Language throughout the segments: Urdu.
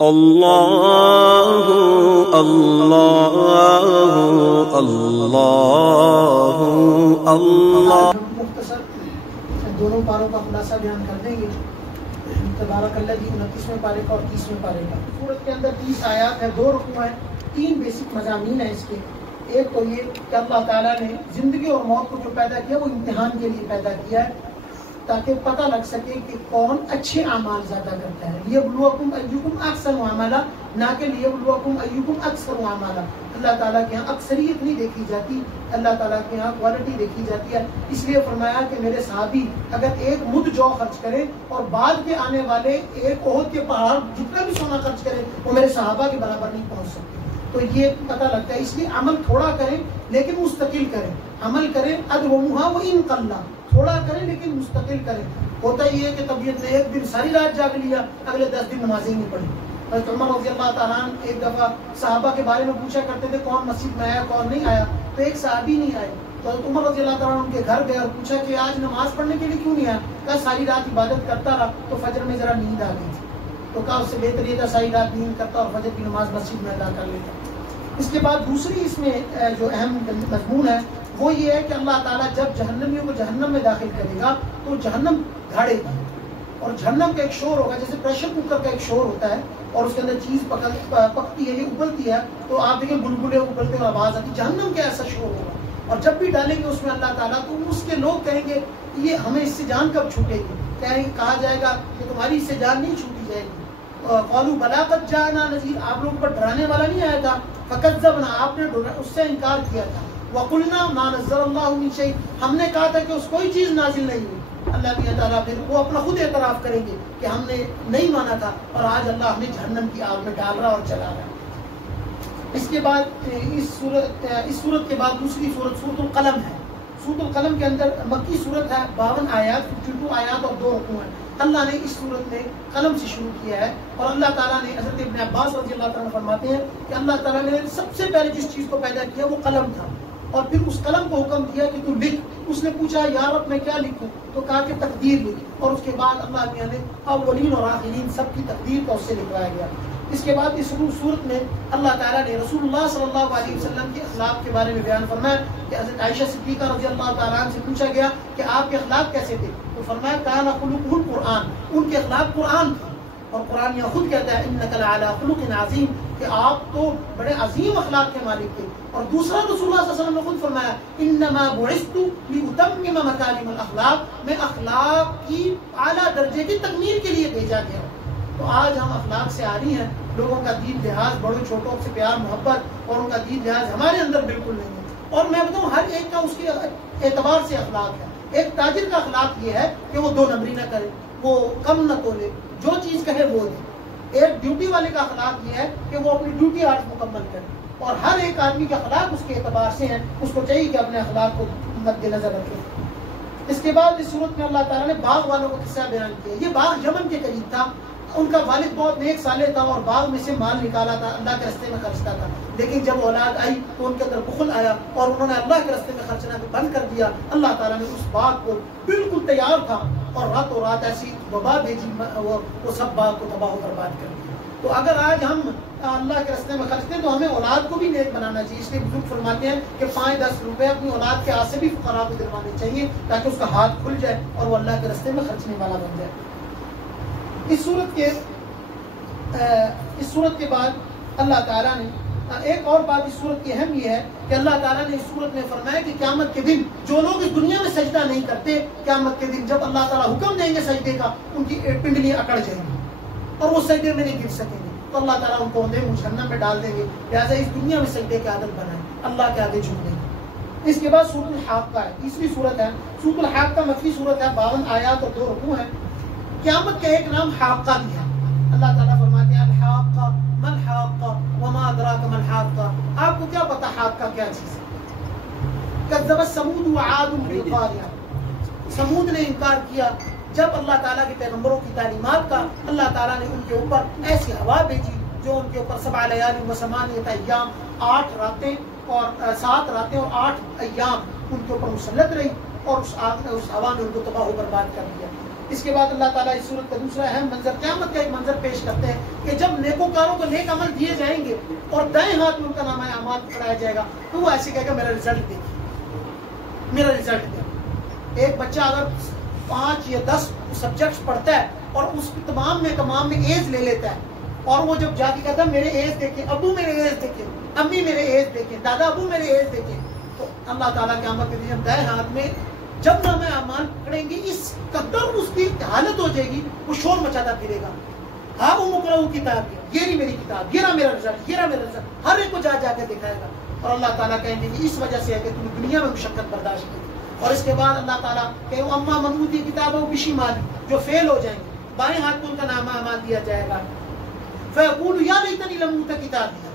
اللہ اللہ اللہ اللہ۔ مختصر دونوں پاروں کا خلاصہ بیان کر دیں گے، تبارک اللہ کی 29ویں پارے کا اور 30ویں پارے کا۔ سورت کے اندر 30 آیات ہیں، 2 رکوع ہیں، 3 بیسک مضامین ہیں اس کے۔ ایک تو یہ کہ اللہ تعالیٰ نے زندگی اور موت کو جو پیدا کیا وہ امتحان کے لیے پیدا کیا ہے، تاکہ پتہ لگ سکے کہ کون اچھے اعمال زیادہ کرتا ہے۔ لیبلوکم ایکم احسن عملا، نہ کہ لیبلوکم ایکم اکثر عملا۔ اللہ تعالیٰ کے یہاں اکثریت نہیں دیکھی جاتی، اللہ تعالیٰ کے یہاں کوالٹی دیکھی جاتی ہے۔ اس لیے فرمایا کہ میرے صحابی اگر ایک مد جو خرچ کرے اور بعد کے آنے والے ایک احد کے پہاڑ جتنا بھی سونا خرچ کرے وہ میرے صحابہ کے برابر نہیں پہنچ سکتے۔ تو یہ پتہ لگتا ہے، اس لیے عمل تھوڑا کریں لیکن مستقل کریں، عمل کریں ادومھا و ان قلّا، تھوڑا کریں لیکن مستقل کریں۔ ہوتا یہ ہے کہ طبیعت نے ایک دن ساری رات جاگ لیا، اگلے 10 دن نمازیں نہیں پڑھی۔ حضرت عمر رضی اللہ تعالیٰ عنہ ایک دفعہ صحابہ کے بارے میں پوچھا کرتے تھے کون مسجد میں آیا کون نہیں آیا، تو ایک صحابی نہیں آئے، تو حضرت عمر رضی اللہ تعالیٰ عنہ ان کے گھر گئے اور پوچھا کہ آج نماز پڑھنے کے لیے کیوں نہیں آیا؟ کہا ساری رات عبادت کرتا رہا تو فجر میں ذرا نیند آ گئی تھی، تو کہا اس سے بہتر یہ تھا ساری رات نیند کرتا اور فجر کی نماز مسجد میں ادا کر لیتا۔ اس کے بعد دوسری اس میں جو اہم مضمون ہے وہ یہ ہے کہ اللہ تعالیٰ جب جہنمیوں کو جہنم میں داخل کرے گا تو جہنم گھاڑے گی، اور جہنم کا ایک شور ہوگا جیسے پریشر کوکر کا ایک شور ہوتا ہے اور اس کے اندر چیز پکتی ہے، یہ ابلتی ہے تو آپ دیکھیں بلبلے ابلتے اور آواز آتی، جہنم کا ایسا شور ہوگا۔ اور جب بھی ڈالیں گے اس میں اللہ تعالیٰ تو اس کے لوگ کہیں گے یہ ہمیں اس سے جان کب چھوٹے گی؟ کہا جائے گا کہ تمہاری اس سے جان نہیں چھوٹی جائے گی۔ قالوا بلا قد جاءنا نذیر، آپ لوگوں پر ڈرانے والا نہیں آیا تھا، فکذبنا، آپ نے اس سے انکار کیا تھا، وقلنا ما نزل اللہ من شیء، ہم نے کہا تھا کہ اس کوئی چیز نازل نہیں ہوئی۔ اللہ تعالیٰ پھر وہ اپنا خود اعتراف کریں گے کہ ہم نے نہیں مانا تھا، اور آج اللہ ہمیں جہنم کی آگ میں ڈال رہا اور جلا رہا ہے۔ اس کے بعد اس سورت کے بعد دوسری سورت سورۃ القلم ہے۔ سورۃ القلم کے اندر مکی سورت ہے، 52 آیات، 52 آیات اور 2 رکوع ہیں۔ اللہ نے اس صورت میں قلم سے شروع کیا ہے، اور اللہ تعالیٰ نے حضرت ابن عباس رضی اللہ تعالیٰ فرماتے ہیں کہ اللہ تعالیٰ نے سب سے پہلے جس چیز کو پیدا کیا وہ قلم تھا، اور پھر اس قلم کو حکم دیا کہ تو لکھ۔ اس نے پوچھا یا رب میں کیا لکھوں؟ تو کہا کہ تقدیر لکھ، اور اس کے بعد اللہ میاں نے اولین اور آخرین سب کی تقدیر کو اس سے لکھوایا گیا۔ اس کے بعد اس صورت میں اللہ تعالیٰ نے رسول اللہ صلی اللہ علیہ وسلم کے اخلاق کے بارے میں بیان فرمایا کہ حضرت عائشہ صدیقہ رضی اللہ تعالیٰ عنہ سے پوچھا گیا کہ آپ کے اخلاق کیسے تھے؟ تو فرمایا کان خلقہ القرآن، ان کے اخلاق قرآن تھا، اور قرآن یہاں خود کہتا ہے انک لعلی خلق عظیم، کہ آپ تو بڑے عظیم اخلاق کے مالک تھے۔ اور دوسرا رسول اللہ صلی اللہ علیہ وسلم نے خود فرمایا انما بعثت لاتمم مکارم الاخلاق، میں اخلاق کی اعلیٰ درجے کی تکمیل کے لیے بھیجا گیا ہوں۔ تو آج ہم اخلاق سے عاری ہیں، لوگوں کا دین لحاظ، بڑوں چھوٹوں سے پیار محبت، اور ان کا دین لحاظ ہمارے اندر بالکل نہیں ہے۔ اور میں بتاؤں ہر ایک کا اس کے اعتبار سے اخلاق ہے۔ ایک تاجر کا اخلاق یہ ہے کہ وہ 2 نمبری نہ کرے، وہ کم نہ تولے، جو چیز کہے وہ دے۔ ایک ڈیوٹی والے کا اخلاق یہ ہے کہ وہ اپنی ڈیوٹی آج مکمل کرے، اور ہر ایک آدمی کے اخلاق اس کے اعتبار سے ہیں، اس کو چاہیے کہ اپنے اخلاق کو مد نظر رکھے۔ اس کے بعد اس صورت میں اللہ تعالیٰ نے باغ والوں کا قصہ بیان کیا۔ یہ باغ یمن کے قریب تھا، ان کا والد بہت نیک صالح تھا اور باغ میں سے مال نکالا تھا، اللہ کے راستے میں خرچتا تھا، لیکن جب اولاد آئی تو ان کے اندر بخل آیا اور انہوں نے اللہ کے راستے میں خرچنا بند کر دیا۔ اللہ تعالیٰ نے اس باغ کو بالکل تیار تھا اور راتوں رات ایسی وبا بھیجی، وہ سب باغ کو تباہ و برباد کر دیا۔ تو اگر آج ہم اللہ کے راستے میں خرچتے ہیں تو ہمیں اولاد کو بھی نیک بنانا چاہیے۔ اس لیے بزرگ فرماتے ہیں کہ 5-10 روپے اپنی اولاد کے ہاتھ سے بھی فقراء کو دلوانے چاہیے تاکہ اس کا ہاتھ کھل جائے اور وہ اللہ کے راستے میں خرچنے والا بن جائے۔ اس صورت کے بعد اللہ تعالیٰ نے ایک اور بات اس صورت کی اہم یہ ہے کہ اللہ تعالیٰ نے اس صورت میں فرمایا کہ قیامت کے دن جو لوگ اس دنیا میں سجدہ نہیں کرتے، قیامت کے دن جب اللہ تعالیٰ حکم دیں گے سجدے کا، ان کی پنڈلیاں اکڑ جائیں گی اور وہ سجدے میں نہیں گر سکیں گے، تو اللہ تعالیٰ ان کو اندھے منہ جہنم میں ڈال دیں گے۔ لہٰذا اس دنیا میں سجدے کی عادت بنائیں، اللہ کے آگے جھک دیں گے۔ اس کے بعد سورۃ الحاقہ ہے، تیسری سورت ہے۔ سورۃ الحاقہ مکی سورت ہے، 52 آیات اور 2 رکوع ہیں۔ قیامت کا ایک نام حاقہ بھی ہے۔ اللہ تعالیٰ فرماتے ہیں الحاقہ ما الحاقہ وما ادراک ما الحاقہ، آپ کو کیا پتا حاقہ کیا چیز ہے؟ کذبت ثمود وعاد بالقاریہ، سمود نے انکار کیا جب اللہ تعالیٰ کے پیغمبروں کی تعلیمات کا۔ اللہ تعالیٰ نے ان کے اوپر ایسی ہوا بھیجی جو ان کے اوپر 7 لیال و 8 ایام، 8 راتیں اور 7 راتیں اور 8 ایام ان کے اوپر مسلط رہی، اور اس ہوا نے ان کو تباہ و برباد کر دیا۔ اس کے بعد اللہ تعالیٰ اس صورت کا دوسرا اہم منظر قیامت کا ایک منظر پیش کرتے ہیں کہ جب نیکوکاروں کو نیک عمل دیے جائیں گے اور دائیں ہاتھ میں ان کا نامہ اعمال پکڑایا جائے گا تو وہ ایسے کہے گا میرا رزلٹ دیکھیے، میرا رزلٹ دیکھیے۔ ایک بچہ اگر 5 یا 10 سبجیکٹس پڑھتا ہے اور اس تمام میں ایز لے لیتا ہے اور وہ جب جا کے کہتا ہے میرے ایز دیکھیں، ابو میرے ایز دیکھیں، امی میرے ایز دیکھیں، دادا ابو میرے ایز دیکھیں، تو اللہ تعالیٰ قیامت کے دن جب دائیں ہاتھ میں جب نامہ اعمال پکڑیں گے اس قدر اس کی حالت ہو جائے گی وہ شور مچاتا پھرے گا، ہاں وہ مقرؤ کتاب یہ نہیں میری کتاب، یہ رہا میرا رزلٹ، یہ رہا میرا رزلٹ، ہر ایک کو جا جا کے دکھائے گا۔ اور اللہ تعالیٰ کہیں گے کہ اس وجہ سے ہے کہ تم نے دنیا میں مشقت برداشت کی۔ اور اس کے بعد اللہ تعالیٰ کہ اما من اوتی کتابہ بشمالہ، جو فیل ہو جائیں گے بائیں ہاتھ میں ان کا نامہ اعمال دیا جائے گا، فیقول یا لیتنی لم اوت کتابیہ،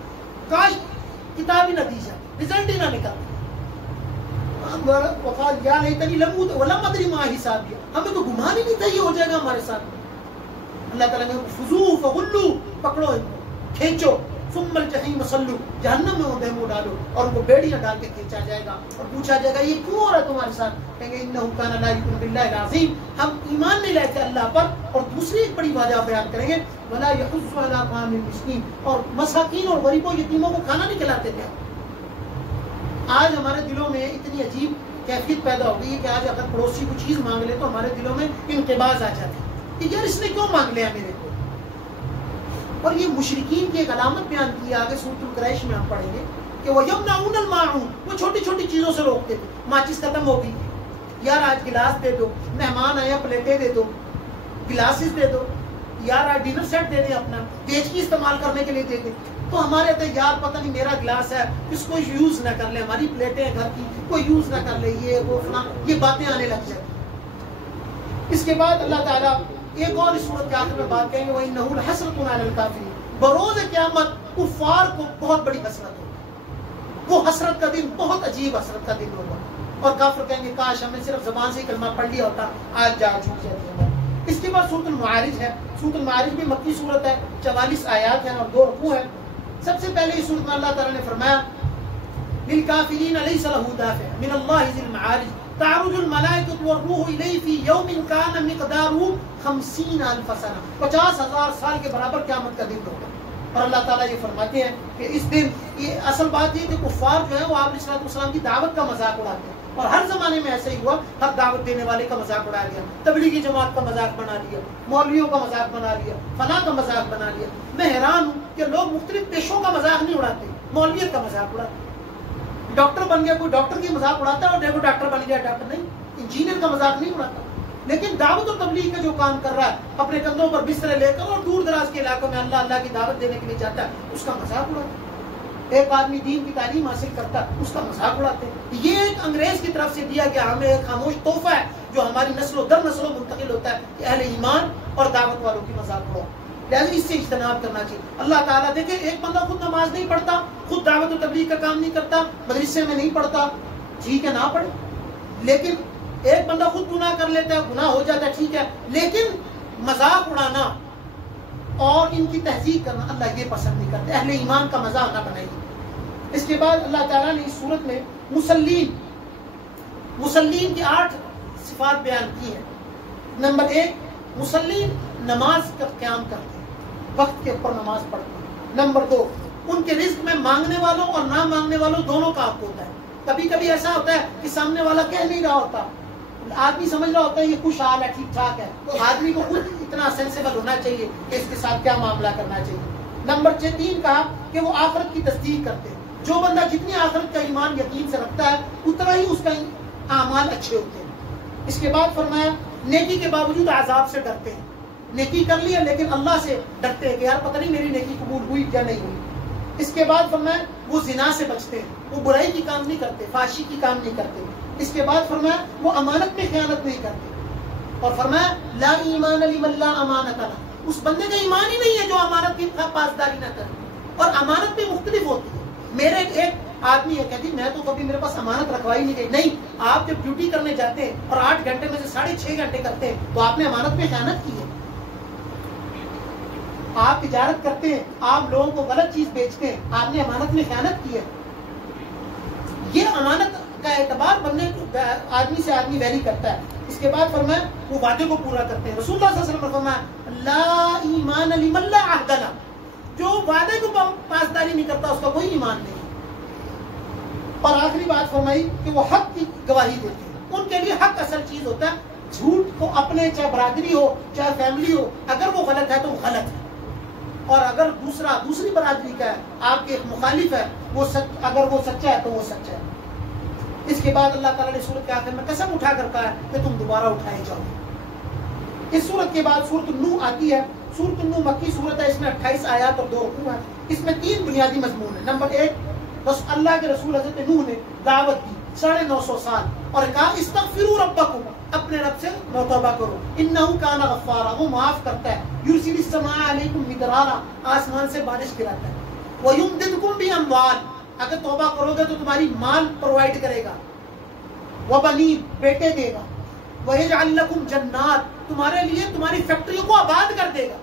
کاش کتاب ہی نہ دی جائے، رزلٹ ہی نہ نکلتا، وقال یا لیتنی لم اوت ولم ادری ما حسابیہ، ہمیں تو گمان ہی نہیں تھا یہ ہو جائے گا ہمارے ساتھ۔ اللہ تعالیٰ نے فضو فغلو، پکڑو ان کو کھینچو، ثم الجحیم صلو، جہنم میں اندھے منہ ڈالو اور ان کو بیڑیاں ڈال کے کھینچا جائے گا اور پوچھا جائے گا یہ کیوں ہو رہا ہے تمہارے ساتھ؟ کہیں گے انہ کان لا یؤمن باللہ العظیم، ہم ایمان نہیں لائے تھے اللہ پر۔ اور دوسری ایک بڑی وجہ بیان کریں گے ولا یحض علی طعام المسکین، اور مساکین اور غریبوں یتیموں کو کھانا نہیں کھلاتے تھے۔ آج ہمارے دلوں میں اتنی عجیب کیفیت پیدا ہو گئی ہے کہ آج اگر پڑوسی کو چیز مانگ لے تو ہمارے دلوں میں انقباض آ جاتا ہے کہ یار اس نے کیوں مانگ لیا میرے کو۔ اور یہ مشرکین کی ایک علامت بیان کی آگے سورۃ القریش میں ہم پڑھیں گے کہ وہ یمنعون الماعون، وہ چھوٹی چھوٹی چیزوں سے روکتے تھے، ماچس ختم ہو گئی یار آج گلاس دے دو، مہمان آئے پلیٹیں دے دو، گلاسز دے دو، یار آج ڈنر سیٹ دے دیں، اپنا دیچکی استعمال کرنے کے لیے دے دیں، تو ہمارے تھے یار پتہ نہیں میرا گلاس ہے اس کو یوز نہ کر لے، ہماری پلیٹیں گھر کی کوئی یوز نہ کر لے، یہ وہ فلاں، یہ باتیں آنے لگ جائیں۔ اس کے بعد اللہ تعالیٰ ایک اور اس صورت کے آخر میں بات کہیں گے وَإِنَّهُ لَحَسْرَةٌ عَلَى الْكَافِرِينَ، بروز قیامت کفار کو بہت بڑی حسرت ہوگی، وہ حسرت کا دن بہت عجیب حسرت کا دن ہوگا، اور کافر کہیں گے کاش ہم نے صرف زبان سے کلمہ پڑھ لیا ہوتا، آج جا چھوٹ جاتی ہماری۔ اس کے بعد سورۃ المعارج ہے، سورۃ المعارج بھی مکی سورت ہے، 44 آیات ہیں اور 2 رکوع ہیں۔ سب سے پہلے اس سورت میں اللہ تعالیٰ نے فرمایا للکافرین لیس لہ دافع من اللہ ذی المعارج تعرج الملائکۃ والروح الیہ فی یوم کان مقدارہ 50,000 سنہ، 50,000 سال کے برابر قیامت کا دن ہوگا۔ اور اللہ تعالیٰ یہ فرماتے ہیں کہ اس دن یہ اصل بات یہ کہ کفار جو ہے وہ آپ علیہ السلام کی دعوت کا مذاق اڑاتے ہیں، اور ہر زمانے میں ایسا ہی ہوا، ہر دعوت دینے والے کا مذاق اڑا لیا، تبلیغی جماعت کا مذاق بنا لیا، مولویوں کا مذاق بنا لیا، فلاں کا مذاق بنا لیا۔ میں حیران ہوں کہ لوگ مختلف پیشوں کا مذاق نہیں اڑاتے، مولویت کا مذاق اڑاتے، ڈاکٹر بن گیا کوئی ڈاکٹر کی مذاق اڑاتا ہے اور دیکھو ڈاکٹر بن گیا ڈاکٹر نہیں، انجینئر کا مذاق نہیں اڑاتا، لیکن دعوت و تبلیغ کا جو کام کر رہا ہے اپنے کندھوں پر بسترے لے کر اور دور دراز کے علاقوں میں اللہ کی دعوت دینے کے لیے جاتا ہے، اس کا مذاق اڑاتا ہے۔ ایک آدمی دین کی تعلیم حاصل کرتا ہے اس کا مذاق اڑاتے ہیں۔ یہ ایک انگریز کی طرف سے دیا گیا ہمیں ایک خاموش تحفہ ہے جو ہماری نسل و در نسلوں منتقل ہوتا ہے کہ اہل ایمان اور دعوت والوں کی مذاق اڑاؤ، لہٰذا اس سے اجتناب کرنا چاہیے۔ اللہ تعالیٰ دیکھیں ایک بندہ خود نماز نہیں پڑھتا، خود دعوت و تبلیغ کا کام نہیں کرتا، مدرسے میں نہیں پڑھتا، ٹھیک ہے نہ پڑھے، لیکن ایک بندہ خود گناہ کر لیتا ہے، گناہ ہو جاتا ہے، ٹھیک ہے، لیکن مذاق اڑانا اور ان کی تہذیب کرنا اللہ یہ پسند نہیں کرتے، اہل ایمان کا مذاق نہ بنائیے۔ اس کے بعد اللہ تعالیٰ نے اس صورت میں مسلین کی 8 صفات بیان کی ہیں۔ نمبر 1، مسلین نماز کا قیام کرتے ہیں، وقت کے اوپر نماز پڑھتے ہیں۔ نمبر 2، ان کے رزق میں مانگنے والوں اور نہ مانگنے والوں دونوں کا حق ہوتا ہے۔ کبھی کبھی ایسا ہوتا ہے کہ سامنے والا کہہ نہیں رہا ہوتا، آدمی سمجھ رہا ہوتا ہے یہ خوشحال ہے، ٹھیک ٹھاک ہے، آدمی کو خود اتنا سینسیبل ہونا چاہیے کہ اس کے ساتھ کیا معاملہ کرنا چاہیے۔ نمبر 3 کہا کہ وہ آخرت کی تصدیق کرتے ہیں، جو بندہ جتنی آخرت کا ایمان یقین سے رکھتا ہے اتنا ہی اس کا اعمال اچھے ہوتے ہیں۔ اس کے بعد فرمایا نیکی کے باوجود عذاب سے ڈرتے ہیں، نیکی کر لیا لیکن اللہ سے ڈرتے ہیں کہ یار پتہ نہیں میری نیکی قبول ہوئی یا نہیں ہوئی۔ اس کے بعد فرمایا وہ زنا سے بچتے ہیں، وہ برائی کی کام نہیں کرتے، فحاشی کی کام نہیں کرتے۔ اس کے بعد فرمایا وہ امانت میں خیانت نہیں کرتے، اور فرمایا لا ایمان لمن لا امانت لہ، اس بندے کا ایمان ہی نہیں ہے جو امانت کی پاسداری نہ کرے۔ اور امانت بھی مختلف ہوتی ہے، میرے ایک آدمی ہے کہتی میں تو کبھی میرے پاس امانت رکھوائی نہیں گئی، نہیں، آپ جب ڈیوٹی کرنے جاتے ہیں اور 8 گھنٹے میں سے 6.5 گھنٹے کرتے ہیں تو آپ نے امانت میں خیانت کی ہے۔ آپ تجارت کرتے ہیں، آپ لوگوں کو غلط چیز بیچتے ہیں، آپ نے امانت میں خیانت کی ہے۔ یہ امانت کا اعتبار بننے آدمی سے آدمی ویری کرتا ہے. اس کے بعد فرمایا وہ وعدے کو پورا کرتے ہیں. رسول اللہ صلی اللہ علیہ وسلم نے فرمایا لا ایمان لمن لا عہد لہ، جو وعدے کو پاسداری نہیں کرتا اس کا کوئی ایمان نہیں. اور آخری بات فرمائی کہ وہ حق کی گواہی دیتے ہیں. ان کے لیے حق اصل چیز ہوتا ہے. جھوٹ کو اپنے چاہے برادری ہو چاہے فیملی ہو، اگر وہ غلط ہے تو وہ غلط ہے، اور اگر دوسری برادری کا ہے آپ کے ایک مخالف ہے اگر وہ سچا ہے تو وہ سچا ہے. اس کے بعد اللہ تعالیٰ نے سورت کے آخر میں قسم اٹھا کر کہا ہے کہ تم دوبارہ اٹھائے جاؤ. اس سورت کے بعد سورت النوح آتی ہے. سورت النوح مکی سورت ہے، اس میں 28 آیات اور 2 رکوع ہیں. اس میں 3 بنیادی مضمون ہیں. نمبر 1، بس اللہ کے رسول حضرت نوح نے دعوت دی 950 سال اور کہا استغفروا ربکم، اپنے رب سے توبہ کرو، انہ کان غفارا، وہ معاف کرتا ہے، یرسل السماء علیکم مدرارا، آسمان سے بارش گراتا ہے، ویمددکم باموال، اگر توبہ کرو گے تو تمہاری مال پرووائڈ کرے گا، وبنین، بیٹے دے گا، ویجعل لکم جنات، تمہارے لیے تمہاری فیکٹریوں کو آباد کر دے گا،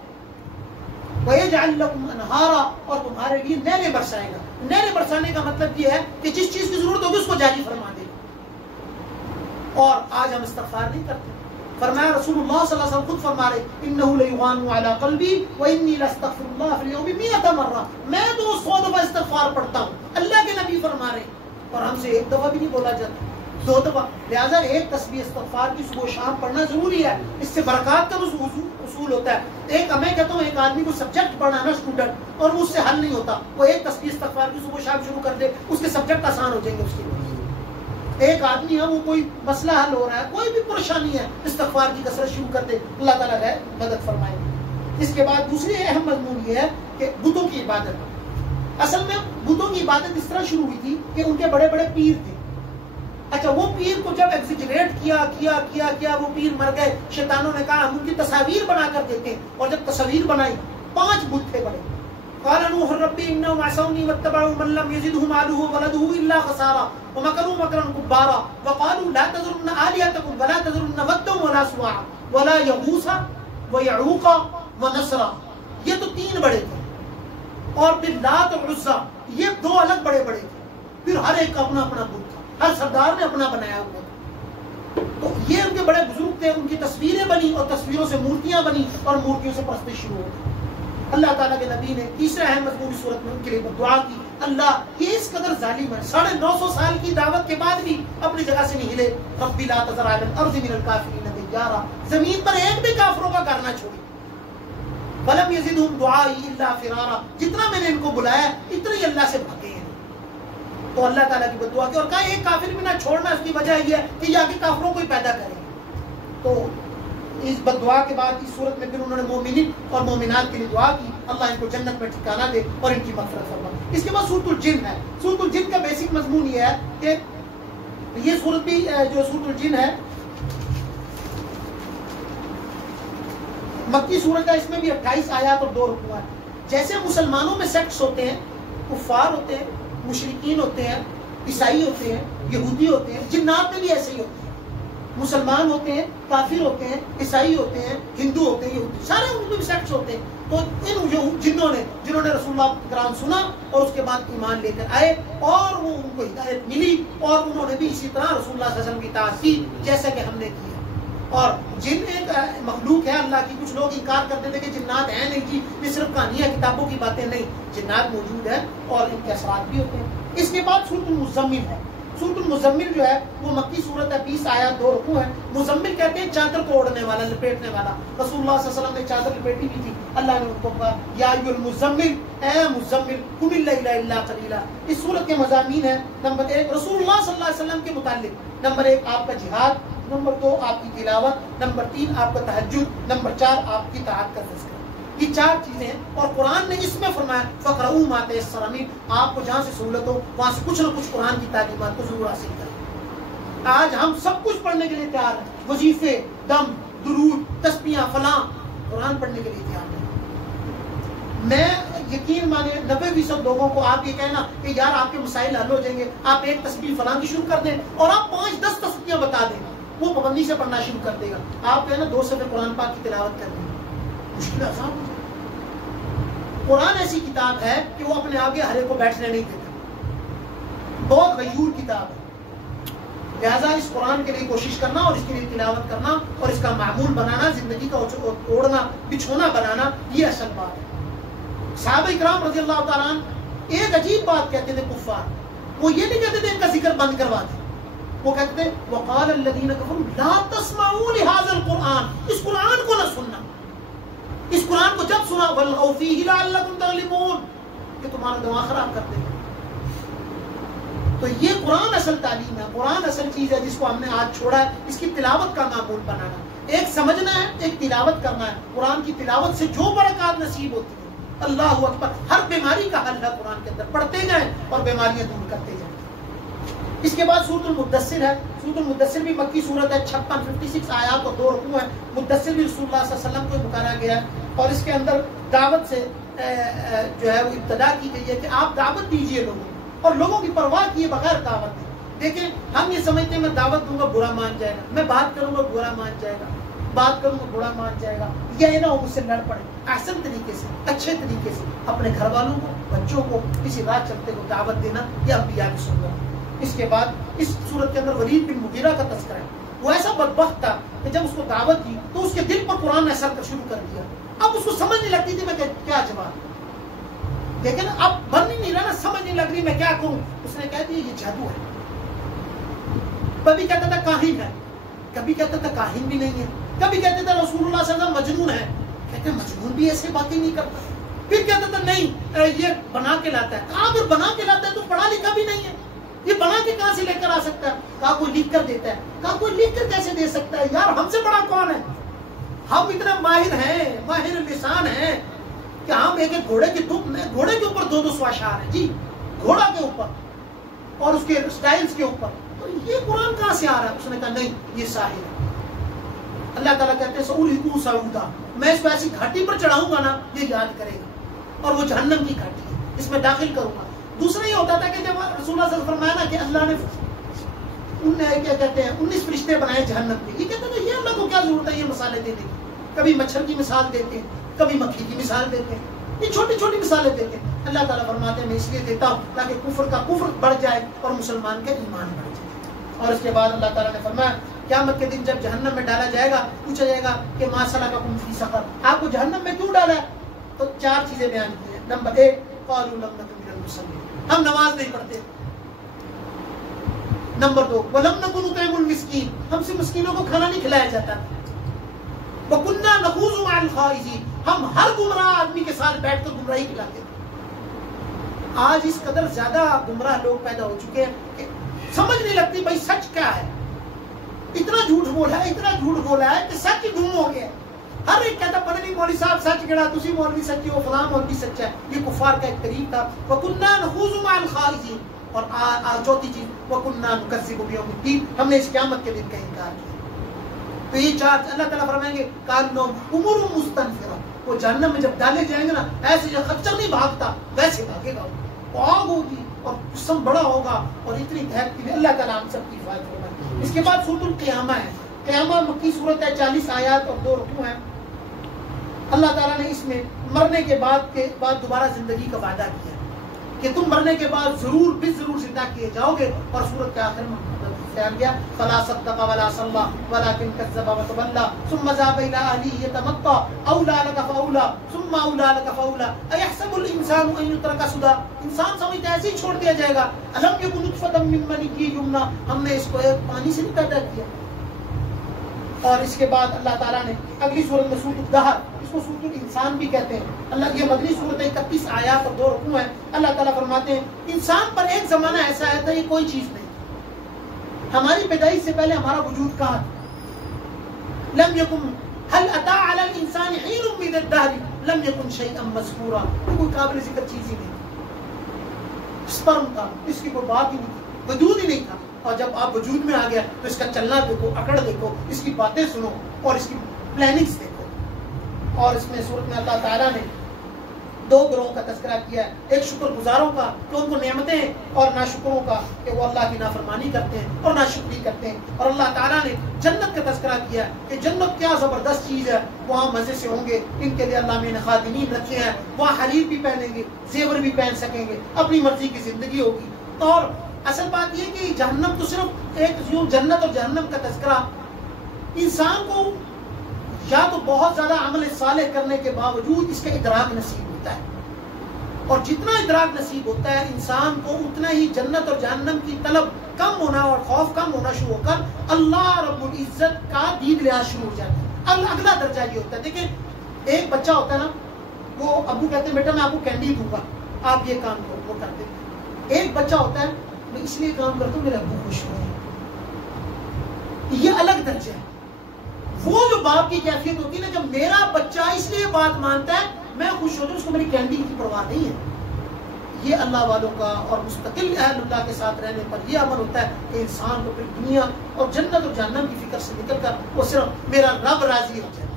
ویجعل لکم انہارا، اور تمہارے لیے نہریں برسائے گا. نہریں برسانے کا مطلب یہ ہے کہ جس چیز کی ضرورت ہوگی اس کو جاری فرما دے گا. اور آج ہم استغفار نہیں کرتے. فرمایا رسول اللہ صلی اللہ علیہ وسلم خود فرما رہے انہ لیغان علی قلبی وانی لاستغفر اللہ فی اليوم 100 مرہ، میں تو 100 دفعہ استغفار پڑھتا ہوں. اللہ کے نبی فرما رہے اور ہم سے ایک دفعہ بھی نہیں بولا جاتا، 2 دفعہ. لہٰذا ایک تسبیح استغفار کی صبح و شام پڑھنا ضروری ہے. اس سے برکات کا اصول ہوتا ہے. میں کہتا ہوں ایک آدمی کو سبجیکٹ پڑھانا اسٹوڈنٹ اور وہ اس سے حل نہیں ہوتا، وہ ایک تسبیح استغفار کی صبح و شام شروع کر دے، اس کے سبجیکٹ آسان ہو جائیں گے. اس کے لیے ایک آدمی ہے وہ کوئی مسئلہ حل ہو رہا ہے، کوئی بھی پریشانی ہے، استغفار کی کثرت شروع کر دے، اللہ تعالیٰ مدد فرمائے. اس کے بعد دوسری اہم مضمون یہ ہے کہ بتوں کی عبادت. اصل میں بتوں کی عبادت اس طرح شروع ہوئی تھی کہ ان کے بڑے بڑے پیر تھے. اچھا وہ پیر کو جب ایگزیجریٹ کیا وہ پیر مر گئے. شیطانوں نے کہا ہم ان کی تصاویر بنا کر دیتے ہیں، اور جب تصاویر بنائی 5 بت تھے بڑے. قال نوح ربی انهم عصوني واتبعوا من لم يزده ماله وولده الا خسارا ومكروا مكرا كبارا وقالوا لا تذرن آلهتكم ولا تذرن ودا ولا سواعا ولا يغوث ويعوق ونسرا. یہ تو 3 بڑے تھے، اور پھر لات اور عزا یہ 2 الگ بڑے بڑے تھے. پھر ہر ایک کا اپنا اپنا بت تھا، ہر سردار نے اپنا بنایا ہوا تھا. تو یہ ان کے بڑے بزرگ تھے، ان کی تصویریں بنی اور تصویروں سے مورتیاں بنی اور مورتیوں سے پرستش شروع ہو گئی. اللہ تعالیٰ کے نبی نے تیسرا اہم مضمون صورت میں ان کے لیے دعا کی. اللہ یہ اس قدر ظالم ہے، 950 سال کی دعوت کے بعد بھی اپنی جگہ سے نہیں ہلے. ربی لا تذر علی الارض من الکافرین دیارا، زمین پر ایک بھی کافروں کا گھر نہ چھوڑی. فلم یزدہم دعائی الا فرارا، جتنا میں نے ان کو بلایا اتنا ہی اللہ سے بھاگے ہیں. تو اللہ تعالیٰ کی بدعا کی اور کہا ایک کافر بھی نہ چھوڑنا. اس کی وجہ یہ ہے کہ یہ آگے کافروں کو ہی پیدا کریں. تو اس بدعا کے بعد اس صورت میں پھر انہوں نے مومنین اور مومنات کے لیے دعا کی، اللہ ان کو جنت میں ٹھکانہ دے اور ان کی مغفرت فرمائے. اس کے بعد سورۃ الجن ہے. سورۃ الجن کا بیسک مضمون یہ ہے کہ یہ سورت بھی جو سورۃ الجن ہے مکی سورت ہے، اس میں بھی 28 آیات اور 2 رکوع ہیں. جیسے مسلمانوں میں سیکٹس ہوتے ہیں، کفار ہوتے ہیں، مشرکین ہوتے ہیں، عیسائی ہوتے ہیں، یہودی ہوتے ہیں، جنات میں بھی ایسے ہی ہوتے ہیں. مسلمان ہوتے ہیں، کافر ہوتے ہیں، عیسائی ہوتے ہیں، ہندو ہوتے ہیں، یہودی، سارے ان میں بھی سیکٹس ہوتے ہیں. تو ان جنہوں نے رسول اللہ کرام سنا اور اس کے بعد ایمان لے کر آئے اور وہ ان کو ہدایت ملی اور انہوں نے بھی اسی طرح رسول اللہ صلی اللہ علیہ وسلم کی اطاعت کی جیسا کہ ہم نے کی. اور جن ایک مخلوق ہے اللہ کی. کچھ لوگ انکار کرتے تھے کہ جنات ہیں نہیں جی، یہ صرف کہانی ہے، کتابوں کی باتیں نہیں. جنات موجود ہیں اور ان کے اثرات بھی ہوتے ہیں. اس کے بعد سورۃ المزمل ہے. سورۃ المزمل جو ہے وہ مکی سورت ہے، 20 آیات 2 رکوع ہیں. مزمل کہتے ہیں چادر کو اوڑھنے والا، لپیٹنے والا. رسول اللہ صلی اللہ علیہ وسلم نے چادر لپیٹی بھی تھی. اللہ نے ان کو کہا یا ایھا المزمل، اے مزمل قم اللیل الا قلیلا. اس سورت کے مضامین ہیں نمبر 1 رسول اللہ صلی اللہ علیہ وسلم کے متعلق، نمبر 1 آپ کا جہاد، نمبر 2 آپ کی تلاوت، نمبر 3 آپ کا تہجد، نمبر 4 آپ کی طاعت کا تذکرہ. یہ 4 چیزیں ہیں اور قرآن نے اس میں فرمایا فقرؤوا ما تیسر منہ، آپ کو جہاں سے سہولت ہو وہاں سے کچھ نہ کچھ قرآن کی تعلیمات کو ضرور حاصل کریں. آج ہم سب کچھ پڑھنے کے لیے تیار ہیں، وظیفے، دم، درود، تسبیحاں، فلاں، قرآن پڑھنے کے لیے تیار ہیں. میں یقین مانے 90% لوگوں کو آپ یہ کہنا کہ یار آپ کے مسائل حل ہو جائیں گے، آپ ایک تسبیح فلاں کی شروع کر دیں اور آپ 5-10 تسبیحاں بتا دیں، وہ پابندی سے پڑھنا شروع کر دے گا. آپ کہنا 2 صفحے قرآن پاک کی تلاوت کر دیں، مشکل آسان ہو جائے. قرآن ایسی کتاب ہے کہ وہ اپنے آگے ہر ایک کو بیٹھنے نہیں دیتا. بہت غیور کتاب ہے. لہٰذا اس قرآن کے لیے کوشش کرنا اور اس کے لیے تلاوت کرنا اور اس کا معمول بنانا، زندگی کا اوڑھنا بچھونا بنانا، یہ اصل بات ہے۔ صحابہ اکرام رضی اللہ تعالیٰ عنہ ایک عجیب بات کہتے تھے کفار، وہ یہ نہیں کہتے تھے ان کا ذکر بند کروا دیں، وہ کہتے تھے وقال الذین کفروا لا تسمعوا لهذا القرآن، اس قرآن کو نہ سننا، اس قرآن کو جب سنا والغوا فیہ لعلکم تغلبون، کہ تمہارا دماغ خراب کر دے گا۔ تو یہ قرآن اصل تعلیم ہے، قرآن اصل چیز ہے جس کو ہم نے آج چھوڑا ہے، اس کی تلاوت کا معمول بنانا، ایک سمجھنا ہے، ایک تلاوت کرنا ہے۔ قرآن کی تلاوت سے جو برکات نصیب ہوتی ہے، اللہ اکبر، ہر بیماری کا حل ہے قرآن کے اندر، پڑھتے جائیں اور بیماریاں دور کرتے جائیں۔ اس کے بعد سورۃ المدثر ہے، سورۃ المدثر بھی مکی سورت ہے، 56 آیات اور 2 رکوع ہیں۔ مدثر بھی رسول اللہ صلی اللہ علیہ وسلم کو پکارا گیا ہے اور اس کے اندر دعوت سے جو ہے وہ ابتدا کی گئی ہے کہ آپ دعوت دیجئے لوگوں کو، اور لوگوں کی پرواہ کیے بغیر دعوت دیں۔ دیکھیں ہم یہ سمجھتے ہیں میں دعوت دوں گا برا مان جائے گا، میں بات کروں گا برا مان جائے گا، بات کروں گا برا مان جائے گا، یہ نہ ہو مجھ سے لڑ پڑے۔ احسن طریقے سے، اچھے طریقے سے اپنے گھر والوں کو، بچوں کو، کسی راہ چلتے کو دعوت دینا، یہ انبیاء کی سنت۔ اس کے بعد اس صورت کے اندر ولید بن مغیرہ کا تذکرہ ہے۔ وہ ایسا بدبخت تھا کہ جب اس کو دعوت دی تو اس کے دل پر قرآن نے اثر شروع کر دیا، اب اس کو سمجھ نہیں لگتی تھی میں کیا جواب، لیکن اب بن نہیں رہا نا، سمجھ نہیں لگ رہی میں کیا کروں۔ اس نے کہہ دیا یہ جادو ہے، کبھی کہتا تھا کاہن ہے، کبھی کہتا تھا کاہن بھی نہیں ہے، کبھی کہتا تھا رسول اللہ صلی اللہ علیہ وسلم مجنون ہے، کہتے ہیں مجنون بھی ایسے باتیں نہیں کرتا، پھر کہتا تھا نہیں یہ بنا کے لاتا ہے، کہا اگر بنا کے لاتا ہے تو پڑھا لکھا بھی نہیں ہے، یہ بنا کے کہاں سے لے کر آ سکتا ہے، کہا کوئی لکھ کر دیتا ہے، کہا کوئی لکھ کر کیسے دے سکتا ہے، یار ہم سے بڑا کون ہے، ہم اتنے ماہر ہیں، ماہر لسان ہیں کہ ہم ایک ایک گھوڑے کی دھوپ میں، گھوڑے کے اوپر 200 اشعار ہیں جی، گھوڑا کے اوپر اور اس کے سٹائلز کے اوپر، تو یہ قرآن کہاں سے آ رہا ہے؟ اس نے کہا نہیں یہ ساحر ہے۔ اللہ تعالیٰ کہتے ہیں سأُرْهِقُهُ صَعُودًا، میں اس کو ایسی گھاٹی پر چڑھاؤں گا نا یہ یاد کرے گا، اور وہ جہنم کی گھاٹی ہے، اس میں داخل کروں گا۔ دوسرا یہ ہوتا تھا کہ جب رسول اللہ صلی اللہ علیہ وسلم فرمایا نا کہ اللہ نے کیا کہتے ہیں 19 فرشتے بنائے جہنم کے، یہ کہتے ہیں یہ اللہ کو کیا ضرورت ہے یہ مثالیں دینے کی، کبھی مچھر کی مثال دیتے ہیں، کبھی مکھی کی مثال دیتے ہیں، یہ چھوٹی چھوٹی مثالیں دیتے ہیں۔ اللہ تعالیٰ فرماتے ہیں میں اس لیے دیتا ہوں تاکہ کفر کا کفر بڑھ جائے اور مسلمان کا ایمان بڑھ جائے۔ اور اس کے بعد اللہ تعالیٰ نے فرمایا قیامت کے دن جب جہنم میں ڈالا جائے گا، پوچھا جائے گا کہ ما سلککم فی سقر، آپ کو جہنم میں کیوں ڈالا ہے؟ تو 4 چیزیں بیان کی ہیں۔ نمبر 1 قالوا لم نکن من المصلین، ہم نماز نہیں پڑھتے۔ نمبر 2 ولم نکن نطعم المسکین، ہم سے مسکینوں کو کھانا نہیں کھلایا جاتا۔ وَكُنَّا نَخُوضُ مَعَ الْخَائِضِينَ، ہم ہر گمراہ آدمی کے ساتھ بیٹھ کر گمراہی کھلاتے تھے۔ آج اس قدر زیادہ گمراہ لوگ پیدا ہو چکے ہیں کہ سمجھ نہیں لگتی بھائی سچ کیا ہے، اتنا جھوٹ بولا ہے، اتنا جھوٹ بولا ہے کہ سچ گم ہو گیا۔ ہر ایک کہتا پتہ نہیں مولوی صاحب سچ کہڑا، تسی مولوی سچی ہو، فلاں مولوی سچا ہے۔ یہ کفار کا ایک طریق تھا۔ وَكُنَّا نَخُوضُ مَعَ الْخَائِضِينَ، اور چوتھی چیز وَكُنَّا نُكَذِّبُ بِيَوْمِ الدِّينِ، ہم نے اس قیامت کے دن کا انکار کیا۔ تو یہ 4 اللہ تعالیٰ فرمائیں گے کانوں عمر مستنفرہ، وہ جہنم میں جب ڈالے جائیں گے نا ایسے جو خچر نہیں بھاگتا ویسے بھاگے گا، وہ آگ ہوگی اور جسم بڑا ہوگا اور اتنی دھیرتی ہے۔ اللہ تعالیٰ ہم سب کی حفاظت فرمائے۔ اس کے بعد سورۃ القیامہ ہے، قیامہ مکی صورت ہے، 40 آیات اور 2 رکوع ہیں۔ اللہ تعالیٰ نے اس میں مرنے کے بعد دوبارہ زندگی کا وعدہ کیا کہ تم مرنے کے بعد ضرور بھی ضرور زندہ کیے جاؤ گے، اور سورت کے آخر میں بیان گیا فلا صدق ولا صلى ولكن كذب وتولى ثم ذهب الى اهله يتمطى اولى لك فاولى ثم اولى لك فاولى ايحسب الانسان ان يترك سدى، انسان سمجھتا ہے ایسے ہی چھوڑ دیا جائے گا۔ الم يكن نطفة من مني يمنى، ہم نے اس کو ایک پانی سے نہیں پیدا کیا۔ اور اس کے بعد اللہ تعالیٰ نے اگلی صورت میں سورۃ الدہر، اس کو سورۃ الانسان بھی کہتے ہیں، اللہ یہ مدنی صورت ہے، 31 آیات اور 2 رکوع ہیں۔ اللہ تعالیٰ فرماتے ہیں انسان پر ایک زمانہ ایسا آیا تھا یہ کوئی چیز نہیں، ہماری پیدائش سے پہلے ہمارا وجود کہاں تھا؟ لم یکن هل اتى على الانسان حين من الدهر لم يكن شيئا مذكورا، کوئی قابل ذکر چیز ہی نہیں، سپرم تھا، اس کی کوئی بات ہی نہیں تھی، وجود ہی نہیں تھا۔ اور جب آپ وجود میں آ گیا تو اس کا چلنا دیکھو، اکڑ دیکھو، اس کی باتیں سنو اور اس کی پلاننگز دیکھو۔ اور اس میں صورت میں اللہ تعالیٰ نے 2 گروہوں کا تذکرہ کیا ہے، ایک شکر گزاروں کا کہ ان کو نعمتیں ہیں، اور ناشکروں کا کہ وہ اللہ کی نافرمانی کرتے ہیں اور ناشکری کرتے ہیں۔ اور اللہ تعالیٰ نے جنت کا تذکرہ کیا ہے کہ جنت کیا زبردست چیز ہے، وہاں مزے سے ہوں گے، ان کے لیے اللہ نے خادمین رکھے ہیں، وہاں حریر بھی پہنیں گے، زیور بھی پہن سکیں گے، اپنی مرضی کی زندگی ہوگی۔ اور اصل بات یہ کہ جہنم تو صرف ایک یوں جنت اور جہنم کا تذکرہ انسان کو یا تو بہت زیادہ عمل صالح کرنے کے باوجود اس کا ادراک نصیب ہوتا ہے، اور جتنا ادراک نصیب ہوتا ہے انسان کو اتنا ہی جنت اور جہنم کی طلب کم ہونا اور خوف کم ہونا شروع ہو کر اللہ رب العزت کا دید لحاظ شروع ہو جاتا ہے۔ اب اگلا درجہ یہ ہوتا ہے، دیکھیں ایک بچہ ہوتا ہے نا، وہ ابو کہتے ہیں بیٹا میں آپ کو کینڈی دوں گا، آپ یہ کام کرو، وہ کرتے ہیں۔ ایک بچہ ہوتا ہے میں اس لیے کام کرتا ہوں میرے ابو خوش ہو، یہ الگ درجہ ہے۔ وہ جو باپ کی کیفیت ہوتی ہے نا، جب میرا بچہ اس لیے بات مانتا ہے میں خوش ہو جاؤں، اس کو میری کینڈی کی پرواہ نہیں ہے۔ یہ اللہ والوں کا اور مستقل اہل اللہ کے ساتھ رہنے پر یہ عمل ہوتا ہے کہ انسان کو پھر دنیا اور جنت اور جہنم کی فکر سے نکل کر وہ صرف میرا رب راضی ہو جائے،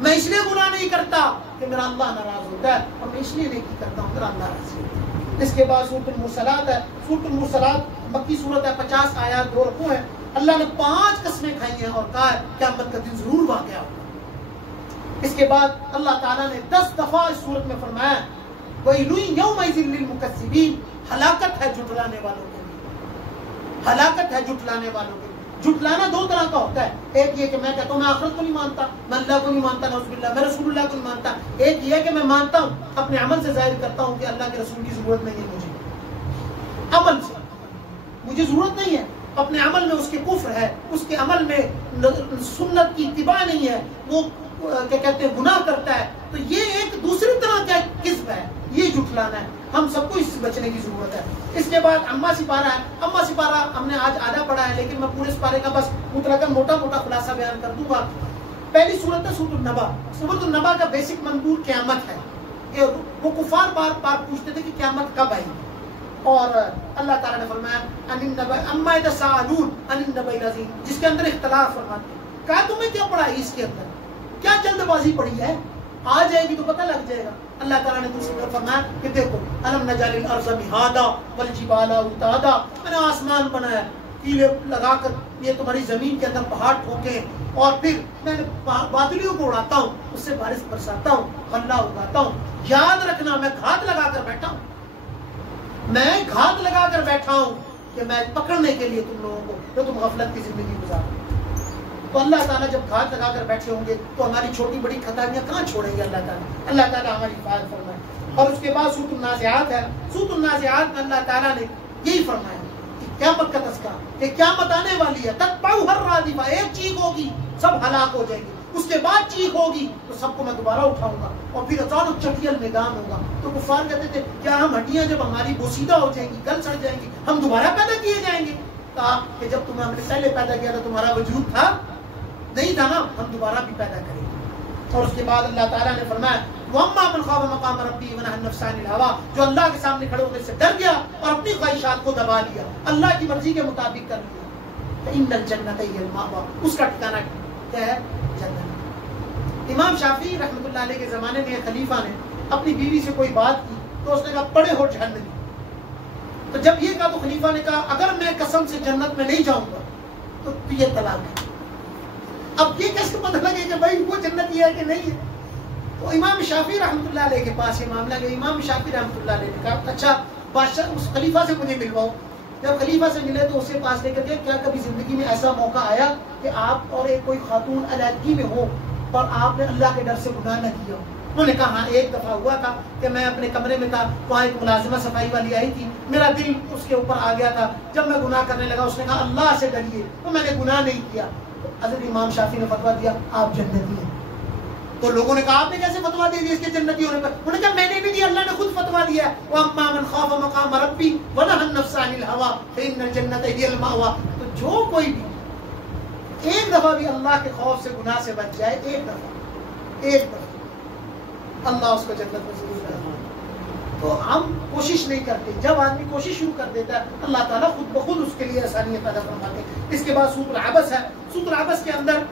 میں اس لیے گناہ نہیں کرتا کہ میرا اللہ ناراض ہوتا ہے، اور میں اس لیے نہیں کرتا ہوں میرا اللہ راضی ہوتا ہے۔ اس کے بعد سورۃ المرسلات ہے۔ سورۃ المرسلات مکی سورت ہے، 50 آیات 2 رکوع ہیں۔ اللہ نے 5 قسمیں کھائی ہیں اور کہا ہے قیامت کا دن ضرور واقع ہوگا۔ اس کے بعد اللہ تعالیٰ نے 10 دفعہ اس سورت میں فرمایا وَيْلٌ يَوْمَئِذٍ لِّلْمُكَذِّبِينَ، ہلاکت ہے جھٹلانے والوں کے لیے، ہلاکت ہے جھٹلانے والوں کے لیے۔ جھٹلانا 2 طرح کا ہوتا ہے، ایک یہ کہ میں کہتا ہوں میں آخرت کو نہیں مانتا، میں اللہ کو نہیں مانتا، نعوذ باللہ میں رسول اللہ کو نہیں مانتا۔ ایک یہ ہے کہ میں مانتا ہوں، اپنے عمل سے ظاہر کرتا ہوں کہ اللہ کے رسول کی ضرورت نہیں ہے، مجھے عمل سے مجھے ضرورت نہیں ہے، اپنے عمل میں اس کے کفر ہے، اس کے عمل میں سنت کی اتباع نہیں ہے، وہ کیا کہتے ہیں گناہ کرتا ہے، تو یہ ایک دوسری طرح کا کذب ہے، یہ جھٹلانا ہے۔ ہم سب کو اس سے بچنے کی ضرورت ہے۔ اس کے بعد اما سپارہ ہے۔ اما سپارہ ہم نے آج آدھا پڑھا ہے، لیکن میں پورے سپارے کا بس مطلقاً موٹا موٹا خلاصہ بیان کر دوں گا۔ پہلی سورت ہے سورۃ النبا۔ سورۃ النبا کا بیسک منظور قیامت ہے۔ وہ کفار بار بار پوچھتے تھے کہ قیامت کب آئے گی، اور اللہ تعالیٰ نے فرمایا اما یتساءلون عن النبأ العظیم، جس کے اندر اختلاف فرماتے ہیں۔ کہا تمہیں کیا پڑھا ہے اس کے اندر، کیا جلد بازی پڑی ہے، آ جائے گی تو پتہ لگ جائے گا۔ اللہ تعالیٰ نے دوسری طرف فرمایا کہ دیکھو الم نجعل الارض مہادا والجبال اوتادا، میں نے آسمان بنایا کیلے لگا کر، یہ تمہاری زمین کے اندر پہاڑ ٹھوکے، اور پھر میں نے بادلیوں کو اڑاتا ہوں، اس سے بارش برساتا ہوں، غلہ اگاتا ہوں۔ یاد رکھنا میں گھات لگا کر بیٹھا ہوں، میں گھات لگا کر بیٹھا ہوں کہ میں پکڑنے کے لیے تم لوگوں کو جو تم غفلت کی زندگی گزارو۔ تو اللہ تعالیٰ جب گھات لگا کر بیٹھے ہوں گے تو ہماری چھوٹی بڑی خطائیاں کہاں چھوڑیں گے اللہ تعالیٰ؟ اللہ تعالیٰ ہماری حفاظت فرمائے۔ اور اس کے بعد سورۃ النازعات ہے۔ سورۃ النازعات میں اللہ تعالیٰ نے یہی فرمایا کہ قیامت کا تذکرہ، کہ قیامت آنے والی ہے، تتبعها الرادفہ، ایک چیخ ہوگی سب ہلاک ہو جائیں گے، اس کے بعد چیخ ہوگی تو سب کو میں دوبارہ اٹھاؤں گا، اور پھر اچانک چٹیل میدان ہوگا۔ تو کفار کہتے تھے کیا ہم ہڈیاں جب ہماری بوسیدہ ہو جائیں گی، گل سڑ جائیں گی، ہم دوبارہ پیدا کیے جائیں گے؟ کہا کہ جب تمہیں ہم نے پہلے پیدا کیا تھا تمہارا وجود تھا نہیں تھا نا، ہم دوبارہ بھی پیدا کریں گے۔ اور اس کے بعد اللہ تعالیٰ نے فرمایا وَأَمَّا مَنْ خَافَ مَقَامَ رَبِّهِ وَنَهَى النَّفْسَ عَنِ الْهَوَىٰ، جو اللہ کے سامنے کھڑے ہونے سے ڈر گیا اور اپنی خواہشات کو دبا لیا، اللہ کی مرضی کے مطابق کر لیا، فَإِنَّ الْجَنَّةَ هِيَ الْمَأْوَىٰ، اس کا ٹھکانہ کیا ہے؟ جنت۔ امام شافعی رحمۃ اللہ علیہ کے زمانے میں خلیفہ نے اپنی بیوی سے کوئی بات کی تو اس نے کہا پڑے ہو جہنمی۔ تو جب یہ کہا تو خلیفہ نے کہا اگر میں قسم سے جنت میں نہیں جاؤں گا تو یہ طلاق ہے۔ اب یہ کیسے پتہ لگے کہ بھائی وہ جنت یہ ہے کہ نہیں ہے؟ تو امام شافعی رحمۃ اللہ علیہ کے پاس یہ معاملہ گیا۔ امام شافعی رحمۃ اللہ علیہ نے کہا اچھا بادشاہ اس خلیفہ سے مجھے ملواؤ۔ جب خلیفہ سے ملے تو اس کے پاس لے کر کے کیا کبھی زندگی میں ایسا موقع آیا کہ آپ اور ایک کوئی خاتون علیحدگی میں ہو اور آپ نے اللہ کے ڈر سے گناہ نہ کیا؟ انہوں نے کہا ہاں ایک دفعہ ہوا تھا کہ میں اپنے کمرے میں تھا، وہاں ایک ملازمہ صفائی والی آئی تھی، میرا دل اس کے اوپر آ گیا تھا، جب میں گناہ کرنے لگا اس نے کہا اللہ سے ڈریے، تو میں نے گناہ نہیں کیا۔ حضرت امام شافعی نے فتویٰ دیا آپ جنتی ہیں۔ تو لوگوں نے کہا آپ نے کیسے فتویٰ دے دیا اس کے جنتی ہونے پر؟ انہوں نے کہا میں نے بھی دیا، اللہ نے خود فتویٰ دیا ہے وَأَمَّا مَنْ خَافَ مَقَامَ رَبِّهِ وَنَهَى النَّفْسَ عَنِ الْهَوَىٰ فَإِنَّ الْجَنَّةَ هِيَ الْمَأْوَىٰ۔ تو جو کوئی بھی ایک دفعہ بھی اللہ کے خوف سے گناہ سے بچ جائے، ایک دفعہ اللہ اس کو جنت میں ضرور ڈالے۔ تو ہم کوشش نہیں کرتے، جب آدمی کوشش شروع کر دیتا ہے اللہ تعالیٰ خود بخود اس کے لیے آسانیاں پیدا فرماتے ہیں۔ اس کے بعد سورۃ العبس ہے۔ سورۃ العبس کے اندر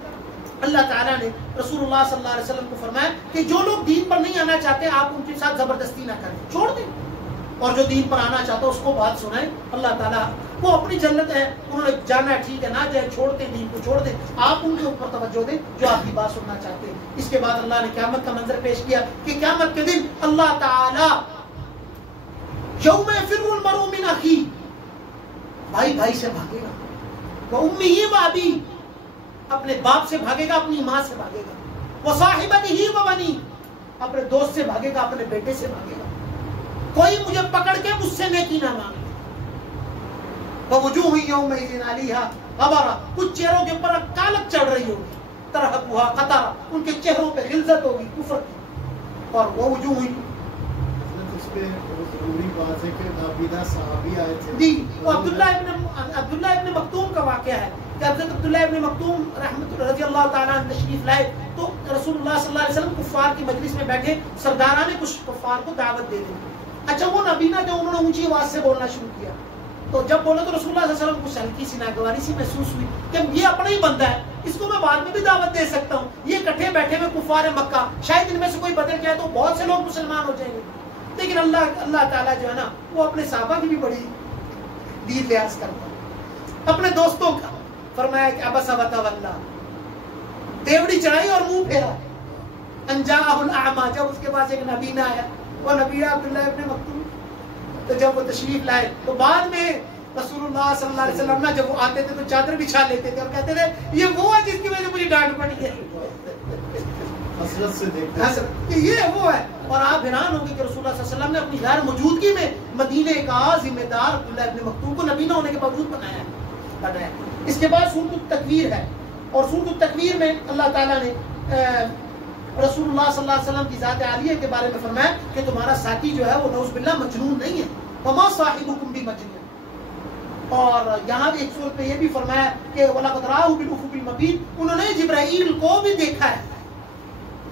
اللہ تعالیٰ نے رسول اللہ صلی اللہ علیہ وسلم کو فرمایا کہ جو لوگ دین پر نہیں آنا چاہتے آپ ان کے ساتھ زبردستی نہ کریں، چھوڑ دیں، اور جو دین پر آنا چاہتا ہے اس کو بات سنائیں۔ اللہ تعالیٰ وہ اپنی جنت ہے، انہوں نے جانا ہے ٹھیک ہے، نہ جائے چھوڑتے دین کو چھوڑ دیں، آپ ان کے اوپر توجہ دیں جو آپ کی بات سننا چاہتے ہیں۔ اس کے بعد اللہ نے قیامت کا منظر پیش کیا کہ قیامت کے دن اللہ تعالیٰ یوم یفر المرء من اخیہ، بھائی بھائی سے بھاگے گا، وہ امی ہی و ابی، اپنے باپ سے بھاگے گا، اپنی ماں سے بھاگے گا، وہ صاحبت ہی و بنی، اپنے دوست سے بھاگے گا، اپنے بیٹے سے بھاگے گا، کوئی مجھے پکڑ کے مجھ سے نیکی نہ مانگے۔ وَوُجُوهٌ يَوْمَئِذٍ عَلَيْهَا غَبَرَةٌ، کچھ چہروں کے اوپر کالک چڑھ رہی ہوگی، ترهقها قترہ، ان کے چہروں پہ غلظت ہوگی کفر کی، اور وَوُجُوهٌ، اس پہ ضروری بات ہے کہ نابینا صحابی آئے تھے جی، وہ عبداللہ ابن مکتوم کا واقعہ ہے کہ حضرت عبداللہ ابن مکتوم رضی اللہ تعالیٰ عنہ تشریف لائے تو رسول اللہ صلی اللہ علیہ وسلم کفار کی مجلس میں بیٹھے، سرداران کچھ کفار کو دعوت دے دی۔ اچھا وہ نابینا جو انہوں نے اونچی آواز سے بولنا شروع کیا، تو جب بولا تو رسول اللہ صلی اللہ علیہ وسلم کو ہلکی سی ناگواری سی محسوس ہوئی کہ یہ اپنا ہی بندہ ہے، اس کو میں بعد میں بھی دعوت دے سکتا ہوں، یہ کٹھے بیٹھے ہوئے کفار مکہ، شاید ان میں سے کوئی بدل جائے تو بہت سے لوگ مسلمان ہو جائیں گے۔ لیکن اللہ تعالیٰ جو ہے نا وہ اپنے صحابہ کی بھی بڑی دید لحاظ کرتا ہے، اپنے دوستوں کا فرمایا کہ ابس وتولی، دیوڑی چڑھائی اور منہ پھیرا، ان جاءہ الاعمی، جب اس کے پاس ایک نبینا آیا، وہ نبی عبداللہ ابن مکتوم، تو جب وہ تشریف لائے تو بعد میں رسول اللہ صلی اللہ علیہ وسلم نے جب وہ آتے تھے تو چادر بچھا لیتے تھے اور کہتے تھے یہ وہ ہے جس کی وجہ سے مجھے ڈانٹ پڑی ہے، حسرت سے دیکھتے کہ یہ وہ ہے۔ اور آپ حیران ہوں گے کہ رسول اللہ صلی اللہ علیہ وسلم نے اپنی غیر موجودگی میں مدینے کا ذمہ دار عبداللہ ابن مکتوم کو نبی نہ ہونے کے باوجود بنایا۔ اس کے بعد سورۃ التکویر ہے، اور سورۃ التکویر میں اللہ تعالیٰ نے رسول اللہ صلی اللہ علیہ وسلم کی ذات عالیہ کے بارے میں فرمایا کہ تمہارا ساتھی جو ہے وہ نعوذ باللہ مجنون نہیں ہے، وما صاحبکم بمجنون۔ اور یہاں بھی ایک سورت میں یہ بھی فرمایا کہ وَلَقَدْ رَآهُ بِالْأُفُقِ الْمُبِينِ، انہوں نے جبرائیل کو بھی دیکھا ہے،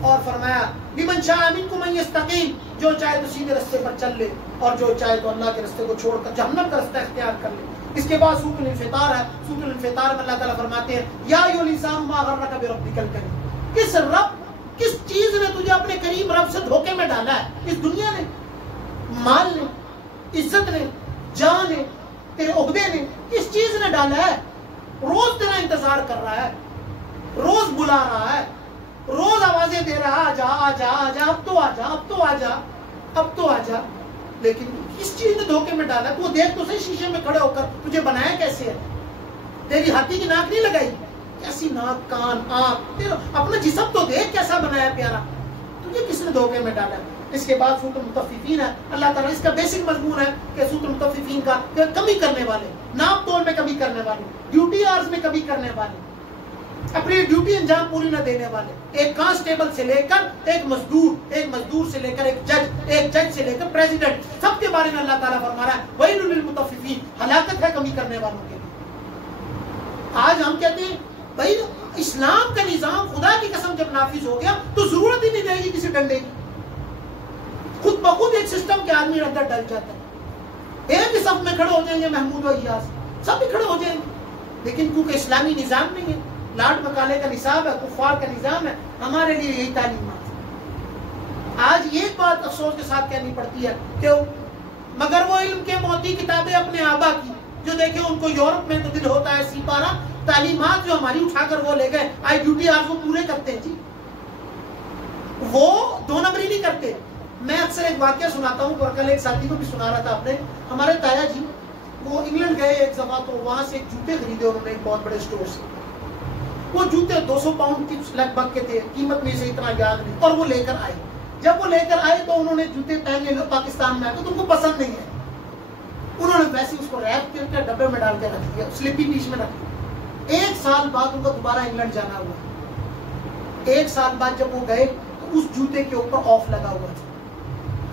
اور فرمایا لمن شاء منکم ان یستقیم، جو چاہے تو سیدھے راستے پر چل لے اور جو چاہے تو اللہ کے راستے کو چھوڑ کر جہنم کا راستہ اختیار کر لے۔ اس کے بعد سورۃ الانفطار ہے، سورۃ الانفطار میں اللہ تعالیٰ فرماتے ہیں یا ایھا الانسان ما غرک بربک الکریم، کس چیز نے تجھے اپنے کریم رب سے دھوکے میں ڈالا ہے؟ اس دنیا نے، مال نے، عزت نے، جان نے، تیرے عہدے نے، کس چیز نے ڈالا ہے؟ روز تیرا انتظار کر رہا ہے، روز بلا رہا ہے، روز آوازیں دے رہا آجا آجا آجا، اب تو آجا، اب تو آجا، اب تو آجا، لیکن کس چیز نے دھوکے میں ڈالا؟ تو دیکھ تو صحیح شیشے میں کھڑے ہو کر تجھے بنایا کیسے ہے؟ تیری ہاتھی کی ناک نہیں لگائی؟ کیسی ناک، کان، آنکھ، اپنا جسم تو دیکھ کیسا بنایا پیارا، تجھے کس نے دھوکے میں ڈالا؟ اس کے بعد سورۃ المطففین ہے، اللہ تعالیٰ اس کا بیسک مضمون ہے کہ سورۃ المطففین کا کہ کمی کرنے والے، ناپ تول میں کمی کرنے والے، ڈیوٹی آورز میں کمی کرنے والے، اپنی ڈیوٹی انجام پوری نہ دینے والے، ایک کانسٹیبل سے لے کر ایک مزدور سے لے کر ایک جج سے لے کر پریزیڈنٹ، سب کے بارے میں اللہ تعالیٰ فرما رہا ہے ویل للمطففین، ہلاکت ہے کمی کرنے والوں کے لیے۔ آج ہم کہتے ہیں بھائی اسلام کا نظام خدا کی قسم جب نافذ ہو گیا تو ضرورت ہی نہیں رہے گی کسی ڈنڈے کی، خود بخود ایک سسٹم کے آدمی اندر ڈل جاتا ہے، ایک ہی صف میں کھڑے ہو جائیں گے محمود و ایاز، سب بھی کھڑے ہو جائیں گے، لیکن کیونکہ اسلامی نظام نہیں ہے، لاڈ مکالے کا نصاب ہے، کفار کا نظام ہے، ہمارے لیے یہی تعلیمات ہے۔ آج یہ بات افسوس کے ساتھ کہنی پڑتی ہے کہ مگر وہ علم کے موتی کتابیں اپنے آبا کی، جو دیکھیں ان کو یورپ میں تو دل ہوتا ہے سپارہ، تعلیمات جو ہماری اٹھا کر وہ لے گئے، آئی ڈیوٹی آج وہ پورے کرتے ہیں جی، وہ دو نمبری نہیں کرتے۔ میں اکثر ایک واقعہ سناتا ہوں، اور کل ایک ساتھی کو بھی سنا رہا تھا آپ نے، ہمارے تایا جی وہ انگلینڈ گئے ایک دفعہ، تو وہاں سے ایک جوتے خریدے انہوں نے ایک بہت بڑے اسٹور سے، وہ جوتے 200 پاؤنڈ کی لگ بھگ کے تھے، قیمت میں سے اتنا یاد نہیں، اور وہ لے کر آئے۔ جب وہ لے کر آئے تو انہوں نے جوتے پہن لے، پاکستان میں آئے تو ان کو پسند نہیں ہے، انہوں نے ویسے اس کو ریپ کر کے ڈبے میں ڈال کے رکھ دیا، سلپی پیس میں رکھ دیا۔ ایک سال بعد ان کو دوبارہ انگلینڈ جانا ہوا، ایک سال بعد جب وہ گئے تو اس جوتے کے اوپر آف لگا ہوا تھا،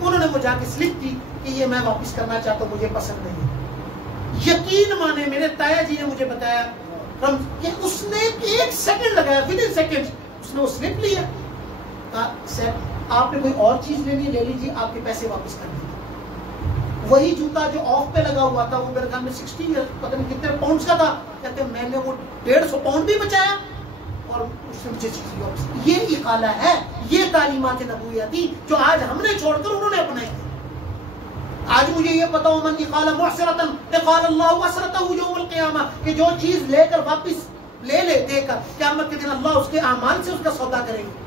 انہوں نے وہ جا کے سلپ کی کہ یہ میں واپس کرنا چاہتا ہوں، مجھے پسند نہیں ہے۔ یقین مانے میرے تایا جی نے مجھے بتایا کہ اس نے ایک سیکنڈ لگایا، ود ان سیکنڈ اس نے وہ سلپ لیا، کہا سر آپ نے کوئی اور چیز لینی لے لیجیے، آپ کے پیسے واپس کر دیجیے۔ وہی جوتا جو آف پہ لگا ہوا تھا وہ میرے خیال میں 60 یا پتہ نہیں کتنے پاؤنڈز کا تھا، کہتے ہیں میں نے وہ 150 پاؤنڈ بھی بچایا اور اس نے مجھے چیز واپس۔ یہ اقالہ ہے، یہ تعلیمات نبویاتی جو آج ہم نے چھوڑ کر انہوں نے اپنائی۔ آج مجھے یہ پتا ہو من اقال معسرۃ اقال اللہ اسرتہ یوم القیامہ، کہ جو چیز لے کر واپس لے دے کر قیامت کے دن اللہ اس کے اعمال سے اس کا سودا کرے گا۔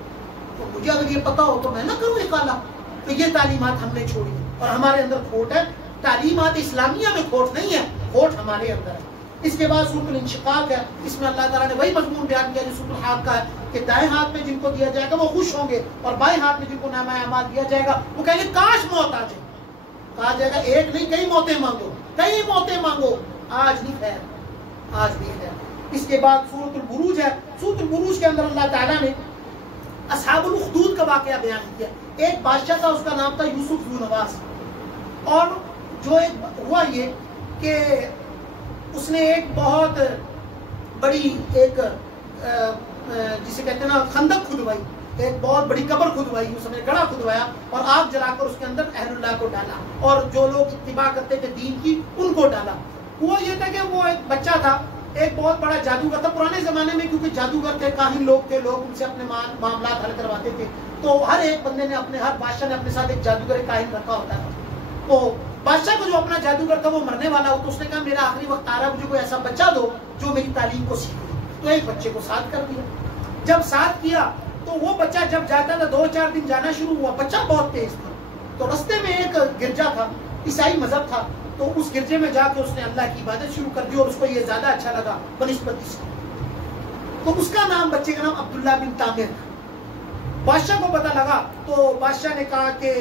تو مجھے اگر یہ پتا ہو تو میں نہ کروں اقالہ۔ تو یہ تعلیمات ہم نے چھوڑی اور ہمارے اندر کھوٹ ہے، تعلیمات اسلامیہ میں کھوٹ نہیں ہے، ہوٹ ہمارے اندر ہے. اس کے بعد سورۃ الانشقاق ہے. اس میں اللہ تعالیٰ نے وہی مضمون بیان کیا جو سورۃ الحاقہ ہے کہ دائیں ہاتھ میں جن کو دیا جائے گا وہ خوش ہوں گے اور بائیں ہاتھ میں جن کو نامہ اعمال دیا جائے گا وہ کہیں گے کاش موت آ جائے. کہا جائے گا ایک نہیں کئی موتیں مانگو, کئی موتیں مانگو, آج نہیں خیر, آج نہیں خیر. اس کے بعد سورۃ البروج ہے. سورۃ البروج کے اندر اللہ تعالیٰ نے اصحاب الاخدود کا واقعہ بیان کیا. ایک بادشاہ تھا, اس کا نام تھا یوسف ذو نواس, اور جو ایک ہوا یہ کہ اس نے ایک بہت بڑی ایک جسے کہتے ہیں نا خندق کھدوائی, ایک بہت بڑی قبر کھدوائی, اس نے گڑھا کھدوایا اور آگ جلا کر اس کے اندر اہل اللہ کو ڈالا اور جو لوگ اتباع کرتے تھے دین کی ان کو ڈالا. ہوا یہ تھا کہ وہ ایک بچہ تھا, ایک بہت بڑا جادوگر تھا. پرانے زمانے میں کیونکہ جادوگر تھے, کاہن لوگ تھے, لوگ ان سے اپنے معاملات حل کرواتے تھے, تو ہر ایک بندے نے ہر بادشاہ نے اپنے ساتھ ایک جادوگر ایک کاہن رکھا ہوتا تھا. تو بادشاہ کو جو اپنا جادوگر تھا وہ مرنے والا ہو, تو اس نے کہا میرا آخری وقت آ رہا ہے, مجھے کوئی ایسا بچہ دو جو میری تعلیم کو سیکھے. تو ایک بچے کو ساتھ کر دیا. جب ساتھ کیا تو وہ بچہ جب جاتا تھا 2-4 دن جانا شروع ہوا, بچہ بہت تیز تھا. تو رستے میں ایک گرجا تھا, عیسائی مذہب تھا, تو اس گرجے میں جا کے اس نے اللہ کی عبادت شروع کر دی اور اس کو یہ زیادہ اچھا لگا بنسبت اس کی. تو اس کا نام, بچے کا نام عبداللہ بن تامر. بادشاہ کو پتہ لگا تو بادشاہ نے کہا کہ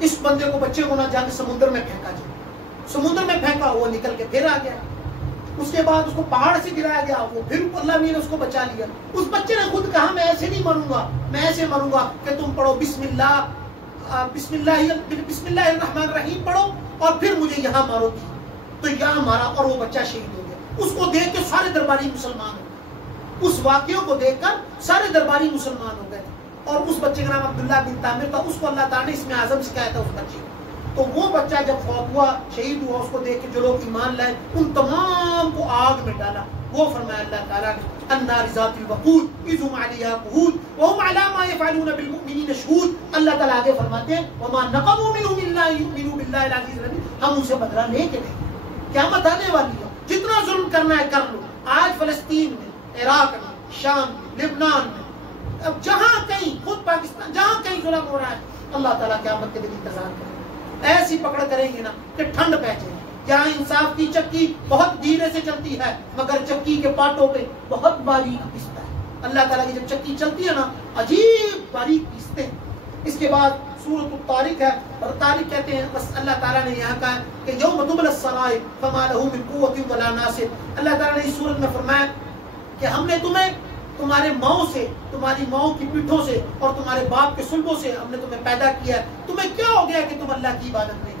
اس بندے کو, بچے کو نہ جا کے سمندر میں پھینکا جائے. سمندر میں پھینکا, وہ نکل کے پھر آ گیا. اس کے بعد اس کو پہاڑ سے گرایا گیا, وہ پھر اللہ نے اس کو بچا لیا. اس بچے نے خود کہا میں ایسے نہیں مروں گا, میں ایسے مروں گا کہ تم پڑھو بسم اللہ الرحمن الرحیم پڑھو اور پھر مجھے یہاں مارو گی. تو یہاں مارا اور وہ بچہ شہید ہو گیا. اس کو دیکھ کے سارے درباری مسلمان ہو گئے. اس واقعوں کو دیکھ کر سارے درباری مسلمان ہو گئے تھے. اور اس بچے کا نام عبداللہ بن تامر تھا. اس کو اللہ تعالیٰ نے اسم اعظم سکھایا تھا اس بچے کو. تو وہ بچہ جب فوت ہوا, شہید ہوا, اس کو دیکھ کے جو لوگ ایمان لائے ان تمام کو آگ میں ڈالا. وہ فرمایا اللہ تعالیٰ نے النار ذات الوقود اذ هم علیہا قعود وهم علی ما یفعلون بالمؤمنین شہود. اللہ تعالیٰ آگے فرماتے ہیں وما نقموا منهم الا ان یؤمنوا باللہ العزیز الحمید. ہم ان سے بدلہ لے کے نہیں, قیامت آنے والی ہے, جتنا ظلم کرنا ہے کر لو. آج فلسطین میں, عراق میں, شام میں, لبنان میں, اب جہاں کہیں, خود پاکستان جہاں کہیں ظلم ہو رہا ہے, اللہ تعالیٰ قیامت کے دن انتظار کرے. ایسی پکڑ کریں گے نا کہ ٹھنڈ پہنچے. جہاں انصاف کی چکی بہت دھیرے سے چلتی ہے مگر چکی کے پاٹوں پہ بہت باریک پیستا ہے. اللہ تعالیٰ کی جب چکی چلتی ہے نا عجیب باریک پیستے ہیں. اس کے بعد سورۃ الطارق ہے, اور طارق کہتے ہیں بس اللہ تعالیٰ نے یہاں کہا کہ یوم تبلی السرائر فما له من قوت ولا ناصر. اللہ تعالیٰ نے اس سورت میں فرمایا کہ ہم نے تمہیں تمہارے ماؤں سے, تمہاری ماؤں کی پیٹھوں سے اور تمہارے باپ کے سلبوں سے ہم نے تمہیں پیدا کیا ہے. تمہیں کیا ہو گیا کہ تم اللہ کی عبادت نہیں کرتے؟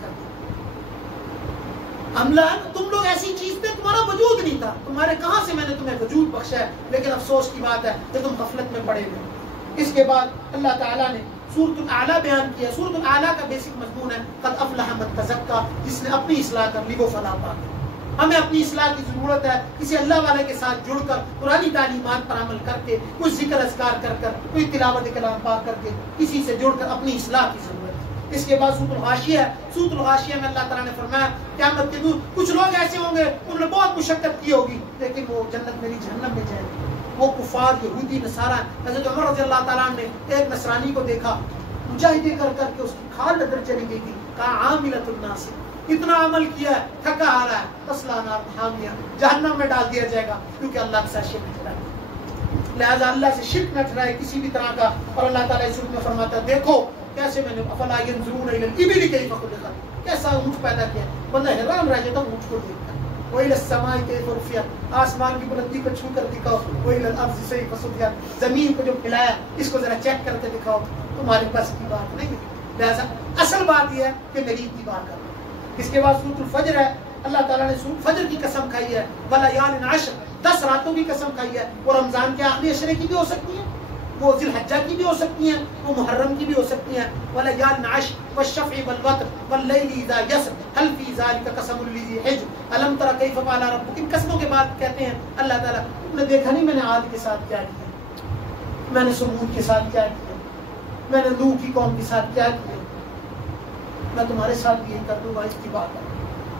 تم لوگ ایسی چیز تھے, تمہارا وجود نہیں تھا, تمہارے کہاں سے میں نے تمہیں وجود بخشا ہے, لیکن افسوس کی بات ہے کہ تم غفلت میں پڑے ہوئے. اس کے بعد اللہ تعالیٰ نے سورۃ الاعلیٰ بیان کیا. سورۃ الاعلیٰ کا بیسک مضمون ہے قد افلح من تزکا, جس نے اپنی اصلاح کر لی وہ فلاح پا گیا. ہمیں اپنی اصلاح کی ضرورت ہے. کسی اللہ والے کے ساتھ جڑ کر, پرانی تعلیمات پر عمل کر کے, کچھ ذکر اذکار کر کر, کوئی تلاوت کلام پاک کر کے کسی سے جڑ کر اپنی اصلاح کی ضرورت ہے. اس کے بعد سورۃ الغاشیہ ہے. سورۃ الغاشیہ میں اللہ تعالیٰ نے فرمایا قیامت کے دن کچھ لوگ ایسے ہوں گے انہوں نے بہت مشقت کی ہوگی لیکن وہ جنت میں نہیں جہنم میں جائیں گے. وہ کفار یہودی نصارہ. حضرت عمر رضی اللہ تعالیٰ نے ایک نصرانی کو دیکھا, مجاہدے کر کر کے اس کی کھال اندر چلی گئی تھی. کہا عاملۃ الناس, اتنا عمل کیا ہے, تھکا آ رہا ہے, تصلیٰ نار حامیہ, جہنم میں ڈال دیا جائے گا کیونکہ اللہ کے ساتھ شرک نہ ٹھہرائے. لہٰذا اللہ سے شرک نہ ٹھہرائے کسی بھی طرح کا. اور اللہ تعالیٰ اس میں فرماتا ہے دیکھو کیسے میں نے افلا ینظرون الی الابل کیف خلقت, کیسا اونٹ پیدا کیا. بندہ حیران رہ جاتا اونٹ کو دیکھ کر. وإلی السماء کیف رفعت, آسمان کی بلندی کو چھو کر دکھاؤ. وإلی الارض کیف سطحت, زمین کو جو پھیلایا اس کو ذرا چیک کر کے دکھاؤ. تمہارے پاس کی بات نہیں ہے. لہٰذا اصل بات یہ ہے کہ میری اتباع کرو. اس کے بعد سورۃ الفجر ہے. اللہ تعالیٰ نے سورۃ فجر کی قسم کھائی ہے. ولیال عشر, 10 راتوں کی قسم کھائی ہے. وہ رمضان کے آخری عشرے کی بھی ہو سکتی ہیں, وہ ذی الحجہ کی بھی ہو سکتی ہیں, وہ محرم کی بھی ہو سکتی ہیں. ولیال عشر والشفع والوتر واللیل اذا یسر هل فی ذلک قسم لذی حجر الم تر کیف فعل ربک. ان قسموں کے بعد کہتے ہیں اللہ تعالیٰ تم نے دیکھا نہیں میں نے عاد کے ساتھ کیا کیا, میں نے سمود کے ساتھ کیا کیا, میں نے نوح کی قوم کے ساتھ کیا کیا, میں تمہارے ساتھ بھی یہی کر دوں گا. اس کی بات ہے.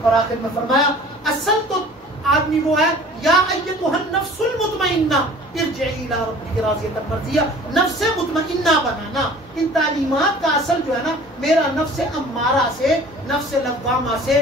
اور آخر میں فرمایا اصل تو آدمی وہ ہے یا ایتھا النفس المطمئنہ ارجعی الی ربک راضیۃ مرضیہ, نفس مطمئنہ بنانا. ان تعلیمات کا اصل جو ہے نا میرا نفس امارہ سے, نفس لوامہ سے,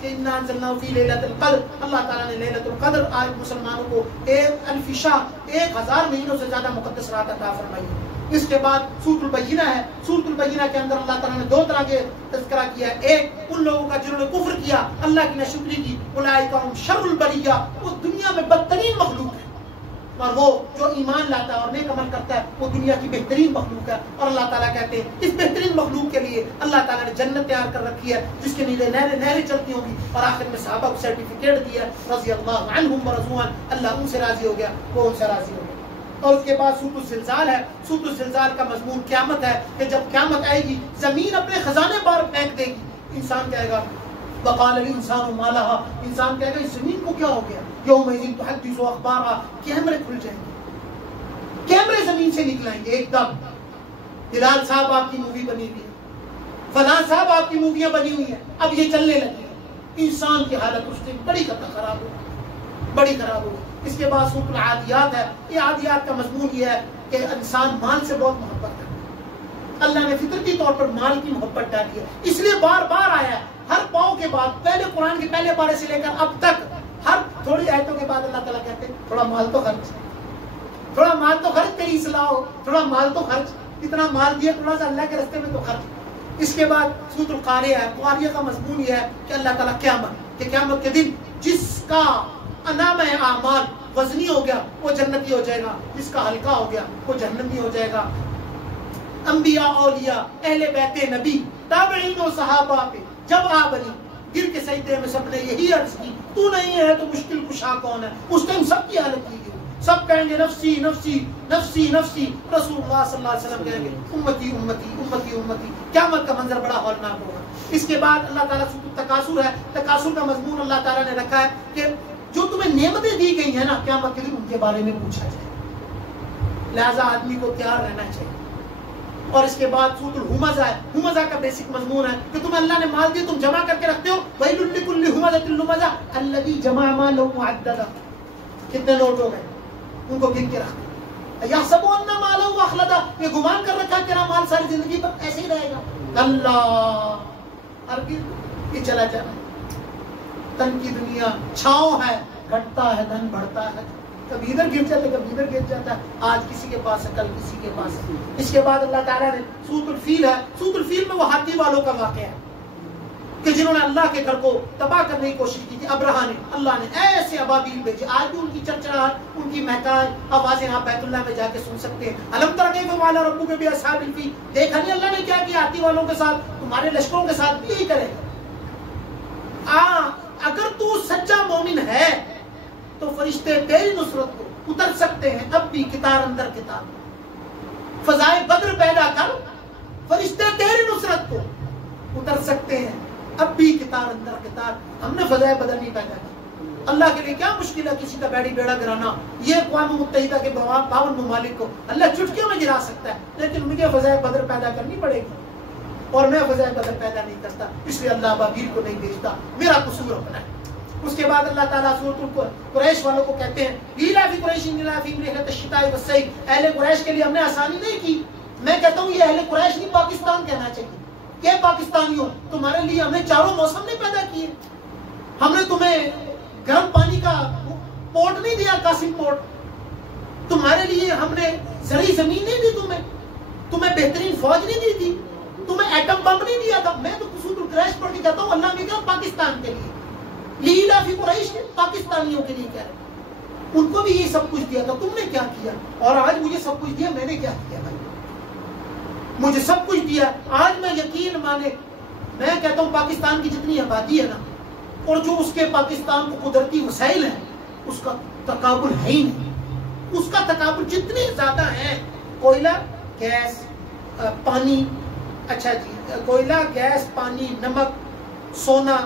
کہ انا انزلناہ فی لیلۃ القدر، اللہ تعالیٰ نے لیلۃ القدر آج مسلمانوں کو 1000 شہر 1000 مہینوں سے زیادہ مقدس رات عطا فرمائی ہے۔ اس کے بعد سورۃ البینہ ہے، سورۃ البینہ کے اندر اللہ تعالیٰ نے 2 طرح کے تذکرہ کیا ہے۔ ایک ان لوگوں کا جنہوں نے کفر کیا، اللہ کی ناشکری کی، اولئک هم شر البریہ، وہ دنیا میں بدترین مخلوق ہے، اور وہ جو ایمان لاتا ہے اور نیک عمل کرتا ہے وہ دنیا کی بہترین مخلوق ہے۔ اور اللہ تعالیٰ کہتے ہیں اس بہترین مخلوق کے لیے اللہ تعالیٰ نے جنت تیار کر رکھی ہے جس کے نیچے نہریں چلتی ہوں گی، اور آخر میں صحابہ کو سرٹیفکیٹ دیا رضی اللہ عنہم ورضوا عنہ، اللہ ان سے راضی ہو گیا، وہ ان سے راضی ہو گیا۔ اور اس کے بعد سورۃ الزلزال ہے، سورۃ الزلزال کا مضمون قیامت ہے کہ جب قیامت آئے گی زمین اپنے خزانے باہر پھینک دے گی، انسان کہے گا وقال الانسان ما لها، انسان کہے گا اس زمین کو کیا ہو گیا، یومئذ تحدث اخبارها، کیمرے کھل جائیں گے، کیمرے زمین سے نکلائیں گے ایک دم، ہلال صاحب آپ کی مووی بنی ہوئی ہے، فلاں صاحب آپ کی موویاں بنی ہوئی ہیں، اب یہ چلنے لگی ہے، انسان کی حالت اس دن بڑی خراب ہوگی، بڑی خراب ہوگی۔ اس کے بعد سورۃ العادیات ہے، یہ عادیات کا مضمون یہ ہے کہ انسان مال سے بہت محبت کرتا ہے، اللہ نے فطرتی طور پر مال کی محبت ڈالی ہے، اس لیے بار بار آیا ہے ہر پاؤں کے بعد، پہلے قرآن کے پہلے پارے سے لے کر اب تک ہر تھوڑی آیتوں کے بعد اللہ تعالیٰ کہتے ہیں تھوڑا مال تو خرچ، تھوڑا مال تو خرچ، تیری اصلاح ہو، تھوڑا مال تو خرچ، اتنا مال دیا تھوڑا سا اللہ کے راستے میں تو خرچ۔ اس کے بعد سورۃ القاریہ ہے، قاریہ کا مضمون یہ ہے کہ اللہ تعالیٰ قیامت کے دن جس کا انام اعمال وزنی ہو گیا وہ جنتی ہو جائے گا، جس کا ہلکا ہو گیا وہ جہنمی ہو جائے گا۔ انبیاء، اولیاء، اہل بیت نبی، تابعین و صحابہ پہ جب آ بنی گر کے سجدے میں سب نے یہی عرض کی تو نہیں ہے تو مشکل کشا کون ہے، اس ٹائم سب کی حالت کی گئی، سب کہیں گے نفسی نفسی نفسی نفسی، رسول اللہ صلی اللہ علیہ وسلم کہیں گے امتی امتی امتی امتی، قیامت کا منظر بڑا ہولناک ہوگا۔ اس کے بعد اللہ تعالیٰ سورۃ التکاثر ہے، تکاثر کا مضمون اللہ تعالیٰ نے رکھا ہے کہ جو تمہیں نعمتیں دی گئی ہیں نا قیامت کے دن ان کے بارے میں پوچھا جائے، لہذا آدمی کو تیار رہنا چاہیے۔ اور اس کے بعد سورۃ الہمزہ ہے، ہمزہ کا بیسک مضمون ہے کہ تمہیں اللہ نے مال دیا تم جمع کر کے رکھتے ہو، ویل لکل ہمزۃ لمزہ الذی جمع مالہ معددا، کتنے نوٹ ہو گئے ان کو گن کے رکھتے، یحسب ان مالہ اخلدا، یہ گمان کر رکھا تیرا مال ساری زندگی پر ایسے ہی رہے گا، اللہ عربی یہ چلا جانا، تن کی دنیا چھاؤں ہے، گھٹتا ہے دھن بڑھتا ہے، کبھی ادھر گر جاتا ہے کبھی ادھر گر جاتا ہے، آج کسی کے پاس ہے کل کسی کے پاس ہے۔ اس کے بعد اللہ تعالیٰ نے سورۃ الفیل ہے، سورۃ الفیل میں وہ ہاتھی والوں کا واقعہ ہے کہ جنہوں نے اللہ کے گھر کو تباہ کرنے کی کوشش کی تھی، ابرہا نے، اللہ نے ایسے ابابیل بھیجے، آج بھی ان کی چرچراہٹ، ان کی مہکائی آوازیں آپ بیت اللہ میں جا کے سن سکتے ہیں۔ الم تر کیف فعل ربک باصحاب الفیل، دیکھا نہیں اللہ نے کیا کیا ہاتھی والوں کے ساتھ، تمہارے لشکروں کے ساتھ بھی یہی کرے گا۔ اگر تو سچا مومن ہے تو فرشتے تیری نصرت کو اتر سکتے ہیں، اب بھی کتار اندر کتار، فضائے بدر پیدا کر، فرشتے تیری نصرت کو اتر سکتے ہیں، اب بھی کتار اندر کتار۔ ہم نے فضائے بدر نہیں پیدا کی، اللہ کے لیے کیا مشکل ہے کسی کا بیڑا گرانا، یہ اقوام متحدہ کے 52 ممالک کو اللہ چٹکیوں میں گرا سکتا ہے، لیکن مجھے فضائے بدر پیدا کرنی پڑے گی، اور میں فضائے بدر پیدا نہیں کرتا، اس لیے اللہ ابابیل کو نہیں بھیجتا، میرا قصور اپنا ہے۔ اس کے بعد اللہ تعالیٰ سورۃ قریش والوں کو کہتے ہیں لیلافی قریش لیلافی رحلۃ الشتاء والصیف، اہل قریش کے لیے ہم نے آسانی نہیں کی، میں کہتا ہوں یہ اہل قریش نہیں پاکستان کہنا چاہیے کہ پاکستانیوں تمہارے لیے ہم نے چاروں موسم نہیں پیدا کیے، ہم نے تمہیں گرم پانی کا پورٹ نہیں دیا، قاسم پورٹ، تمہارے لیے ہم نے زرعی زمین نہیں دی، تمہیں بہترین فوج نہیں دی تھی، تمہیں ایٹم بم نہیں دیا تھا۔ میں تو سورۃ القریش پڑھ کے کہتا ہوں اللہ نے کہا پاکستان کے لیے، لیلافی قریش نے پاکستانیوں کے لیے کہہ رہے، ان کو بھی یہ سب کچھ دیا تھا، تم نے کیا کیا؟ اور آج مجھے سب کچھ دیا، میں نے کیا کیا بھائی؟ مجھے سب کچھ دیا، آج میں یقین مانے، میں کہتا ہوں پاکستان کی جتنی آبادی ہے نا اور جو اس کے پاکستان کو قدرتی وسائل ہیں اس کا تقابل ہے ہی نہیں، اس کا تقابل جتنے زیادہ ہیں، کوئلہ، گیس، پانی، اچھا جی کوئلہ، گیس، پانی، نمک، سونا،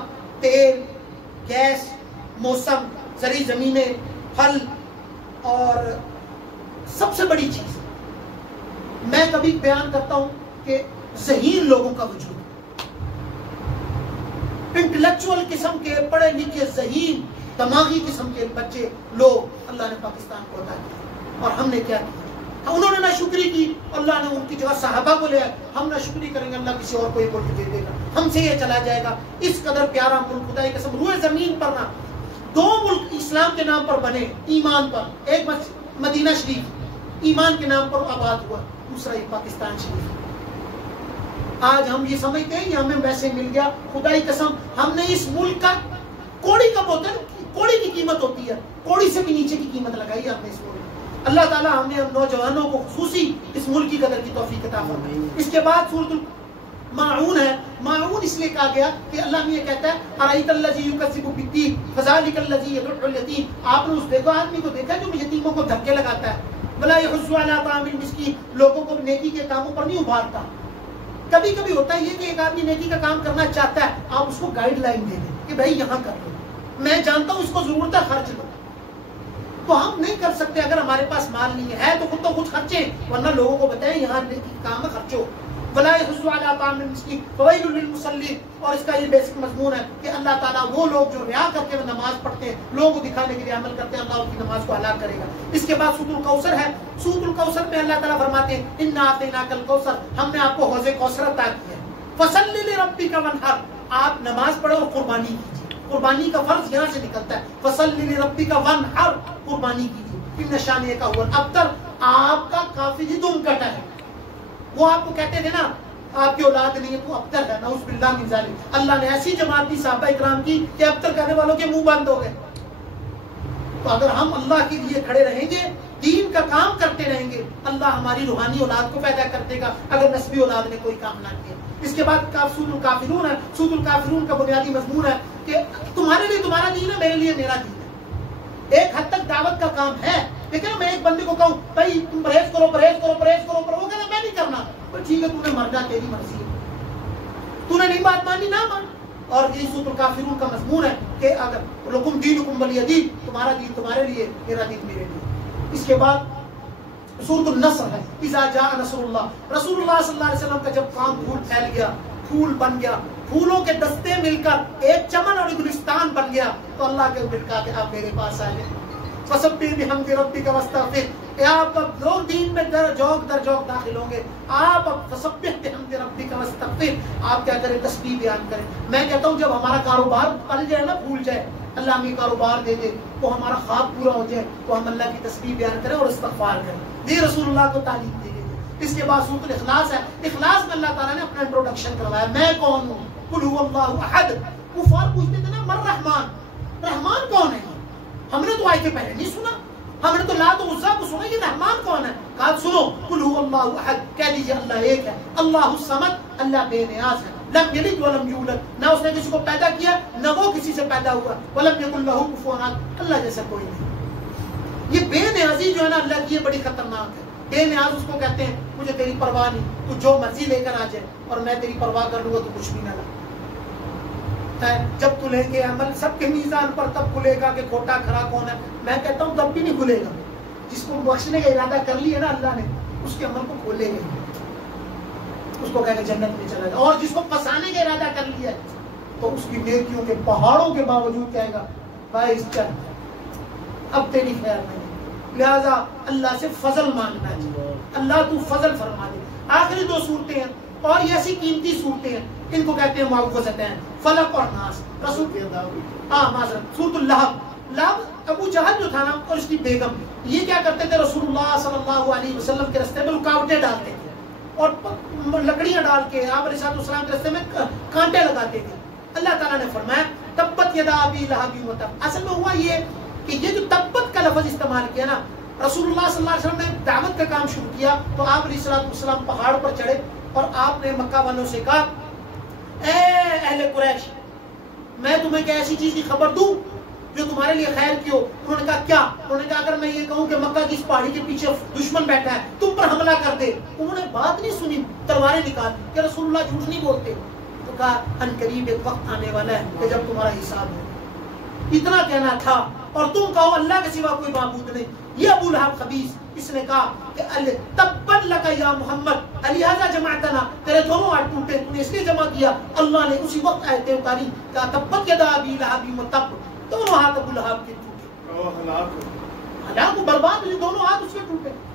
تیل، گیس، موسم، زرعی زمینیں، پھل، اور سب سے بڑی چیز میں کبھی بیان کرتا ہوں کہ ذہین لوگوں کا وجود، انٹلیکچوئل قسم کے پڑھے لکھے ذہین دماغی قسم کے بچے لوگ اللہ نے پاکستان کو عطا کیا، اور ہم نے کیا کیا؟ انہوں نے ناشکری کی، اللہ نے ان کی جگہ صحابہ کو لے آئے. ہم ناشکری کریں گے اللہ کسی اور کو یہ ملک دے دے گا، ہم سے یہ چلا جائے گا. اس قدر پیارا ملک، خدا کی قسم روئے زمین پر نہ 2 ملک اسلام کے نام پر بنے، ایمان پر. ایک مدینہ شریف ایمان کے نام پر آباد ہوا، دوسرا یہ پاکستان شریف. آج ہم یہ سمجھتے ہیں کہ ہمیں ویسے مل گیا. خدا کی قسم ہم نے اس ملک کا کوڑی کا بوتل، کوڑی کی قیمت ہوتی ہے، کوڑی سے بھی نیچے کی قیمت لگائی ہے آپ نے اس ملک. اللہ تعالیٰ ہم نے نوجوانوں کو خصوصی اس ملک کی قدر کی توفیق عطا فرمائے. اس کے بعد سورۃ الماعون ہے. ماعون اس لیے کہا گیا کہ اللہ میں یہ کہتا ہے ارأیت الذی یکذب بالدین فذلک الذی یدع الیتیم. آپ نے اس دیکھو آدمی کو دیکھا جو یتیموں کو دھکے لگاتا ہے. ولا یحض علی طعام المسکین، لوگوں کو نیکی کے کاموں پر نہیں ابھارتا. کبھی کبھی ہوتا ہے یہ کہ ایک آدمی نیکی کا کام کرنا چاہتا ہے، آپ اس کو گائیڈ لائن دے دیں کہ بھائی یہاں کر لو، میں جانتا ہوں اس کو ضرورت ہے، خرچ لو. تو ہم نہیں کر سکتے اگر ہمارے پاس مال نہیں ہے تو خود تو کچھ خرچیں، ورنہ لوگوں کو بتائیں یہاں نیکی کا کام ہے، خرچو. ولا یحض علی طعام المسکین فویل للمصلین. اور اس کا یہ بیسک مضمون ہے کہ اللہ تعالیٰ وہ لوگ جو ریا کر کے نماز پڑھتے ہیں، لوگوں کو دکھانے کے لیے عمل کرتے ہیں، اللہ ان کی نماز کو ہلاک کرے گا. اس کے بعد سورۃ الکوثر ہے. سورۃ الکوثر میں اللہ تعالیٰ فرماتے ہیں انا اعطیناک الکوثر، ہم نے آپ کو حوض کوثر عطا کیا ہے. فصل لربک وانحر، آپ نماز پڑھو اور قربانی کیجیے. قربانی کا فرض یہاں سے نکلتا ہے. فصل لربک وانحر، قربانی کیجیے. ان شانئک هو الابتر، آپ کا کافی ہی دم کٹا ہے. وہ آپ کو کہتے تھے نا آپ کی اولاد نہیں ہے تو ابتر ہے، نعوذ باللہ من ذالک. اللہ نے ایسی جماعت دی صحابہ اکرام کی کہ ابتر کرنے والوں کے منہ بند ہو گئے. تو اگر ہم اللہ کے لیے کھڑے رہیں گے، دین کا کام کرتے رہیں گے، اللہ ہماری روحانی اولاد کو پیدا کر دے گا اگر نسبی اولاد نے کوئی کام نہ کیا. اس کے بعد سورۃ الکافرون ہے. سورۃ الکافرون کا بنیادی مضمون ہے کہ تمہارے لیے تمہارا دین ہے، میرے لیے میرا دین ہے. ایک حد تک دعوت کا کام ہے، لیکن میں ایک بندے کو کہوں بھائی تم پرہیز کرو پرہیز کرو پرہیز کرو، پر وہ کہنا میں نہیں کرنا. ٹھیک ہے، تو نے مرنا تیری مرضی ہے، تو نے نہیں بات مانی نہ مان. اور یہ سورۃ الکافرون کا مضمون ہے کہ اگر لکم دینکم ولی دین، تمہارا دین تمہارے لیے، میرا دین میرے لیے. اس کے بعد سورۃ النصر ہے. اذا جاء نصر اللہ، رسول اللہ صلی اللہ علیہ وسلم کا جب کام پھول پھیل گیا، پھول بن گیا، پھولوں کے دستے مل کر ایک چمن اور گلستان بن گیا، تو اللہ کے اوپر کہا کہ آپ میرے پاس آئے. فسبح بحمد ربک واستغفر، آپ اب لوگ دین میں در جوق داخل ہوں گے. آپ اب فسبح بحمد ربک واستغفر، آپ کیا کریں؟ تسبیح بیان کریں. میں کہتا ہوں جب ہمارا کاروبار پل جائے نا، پھول جائے، اللہ ہمیں کاروبار دے دے، تو ہمارا خواب پورا ہو جائے، تو ہم اللہ کی تسبیح بیان کریں اور استغفار کریں. یہ رسول اللہ کو تعلیم دی گئی. اس کے بعد سورۃ الاخلاص ہے. اخلاص میں اللہ تعالیٰ نے اپنا انٹروڈکشن کروایا. میں کون ہوں؟ قل هو اللہ احد. کفار پوچھتے تھے نا من رحمان، رحمان کون ہے؟ ہم نے تو آئے کے پہلے نہیں سنا، ہم نے تو لات و عزا کو سنا، یہ رحمان کون ہے؟ کہا سنو قل هو اللہ احد، کہہ دیجیے اللہ ایک ہے. اللہ الصمد، اللہ بے نیاز ہے. لم یلد ولم یولد، نہ اس نے کسی کو پیدا کیا نہ وہ کسی سے پیدا ہوا. ولم یکن لہ کفوا احد، اللہ جیسا کوئی نہیں. یہ بے نیازی جو ہے نا اللہ کی، یہ بڑی خطرناک ہے. بے نیاز اس کو کہتے ہیں مجھے تیری پرواہ نہیں، تو جو مرضی لے کر آ جائے اور میں تیری پرواہ کر لوں گا تو کچھ بھی نہ لا. جب تو لیں گے عمل سب کے میزان پر تب کھلے گا کہ کھوٹا کھرا کون ہے. میں کہتا ہوں تب بھی نہیں کھلے گا. جس کو بخشنے کا ارادہ کر لیا نا اللہ نے، اس کے عمل کو کھولے گا، اس کو کہے گا جنت میں چلا گا. اور جس کو پھنسانے کا ارادہ کر لیا تو اس کی نیکیوں کے پہاڑوں کے باوجود کہے گا بھائی چل اب تیری خیر نہیں. لہذا اللہ سے فضل مانگنا چاہیے. اللہ تو فضل فرما دے. آخری 2 صورتیں ہیں اور یہ ایسی قیمتی صورتیں ہیں، ان کو کہتے ہیں معوذتین، فلق اور ناس. رسول معذرت سورۃ اللہب. لہب ابو جہل جو تھا نا اور اس کی بیگم، یہ کیا کرتے تھے؟ رسول اللہ صلی اللہ علیہ وسلم کے راستے میں رکاوٹیں ڈالتے تھے اور لکڑیاں ڈال کے آپ علیہ السلام کے راستے میں کانٹے لگاتے تھے. اللہ تعالیٰ نے فرمایا تبت یدا ابی لہب وتب. اصل میں ہوا یہ کہ یہ جو تبت کا لفظ استعمال کیا نا، رسول اللہ صلی اللہ علیہ وسلم نے دعوت کا کام شروع کیا تو آپ علیہ السلام پہاڑ پر چڑھے اور آپ نے مکہ والوں سے کہا اے اہل قریش، میں تمہیں کیا ایسی چیز کی خبر دوں جو تمہارے لیے خیر کی ہو؟ انہوں نے کہا کیا؟ انہوں نے کہا اگر میں یہ کہوں کہ مکہ کی اس پہاڑی کے پیچھے دشمن بیٹھا ہے تم پر حملہ کر دے. انہوں نے بات نہیں سنی، تلواریں نکال کہ رسول اللہ جھوٹ نہیں بولتے. تو کہا ان قریب ایک وقت آنے والا ہے کہ جب تمہارا حساب ہو. اتنا کہنا تھا اور تم کہو اللہ کے سوا کوئی معبود نہیں. یہ ابو لہب خبیث، اس نے کہا کہ تبت لک یا محمد لہذا جمعتنا، تیرے دونوں ہاتھ ٹوٹے، تو نے اس لیے جمع کیا. اللہ نے اسی وقت آیتیں اتاری، کہا تبت یدا ابی لہب وتب، دونوں ہاتھ ابو لہب کے ٹوٹے، ہلاک و برباد ہوئے، دونوں ہاتھ اس کے ٹوٹے.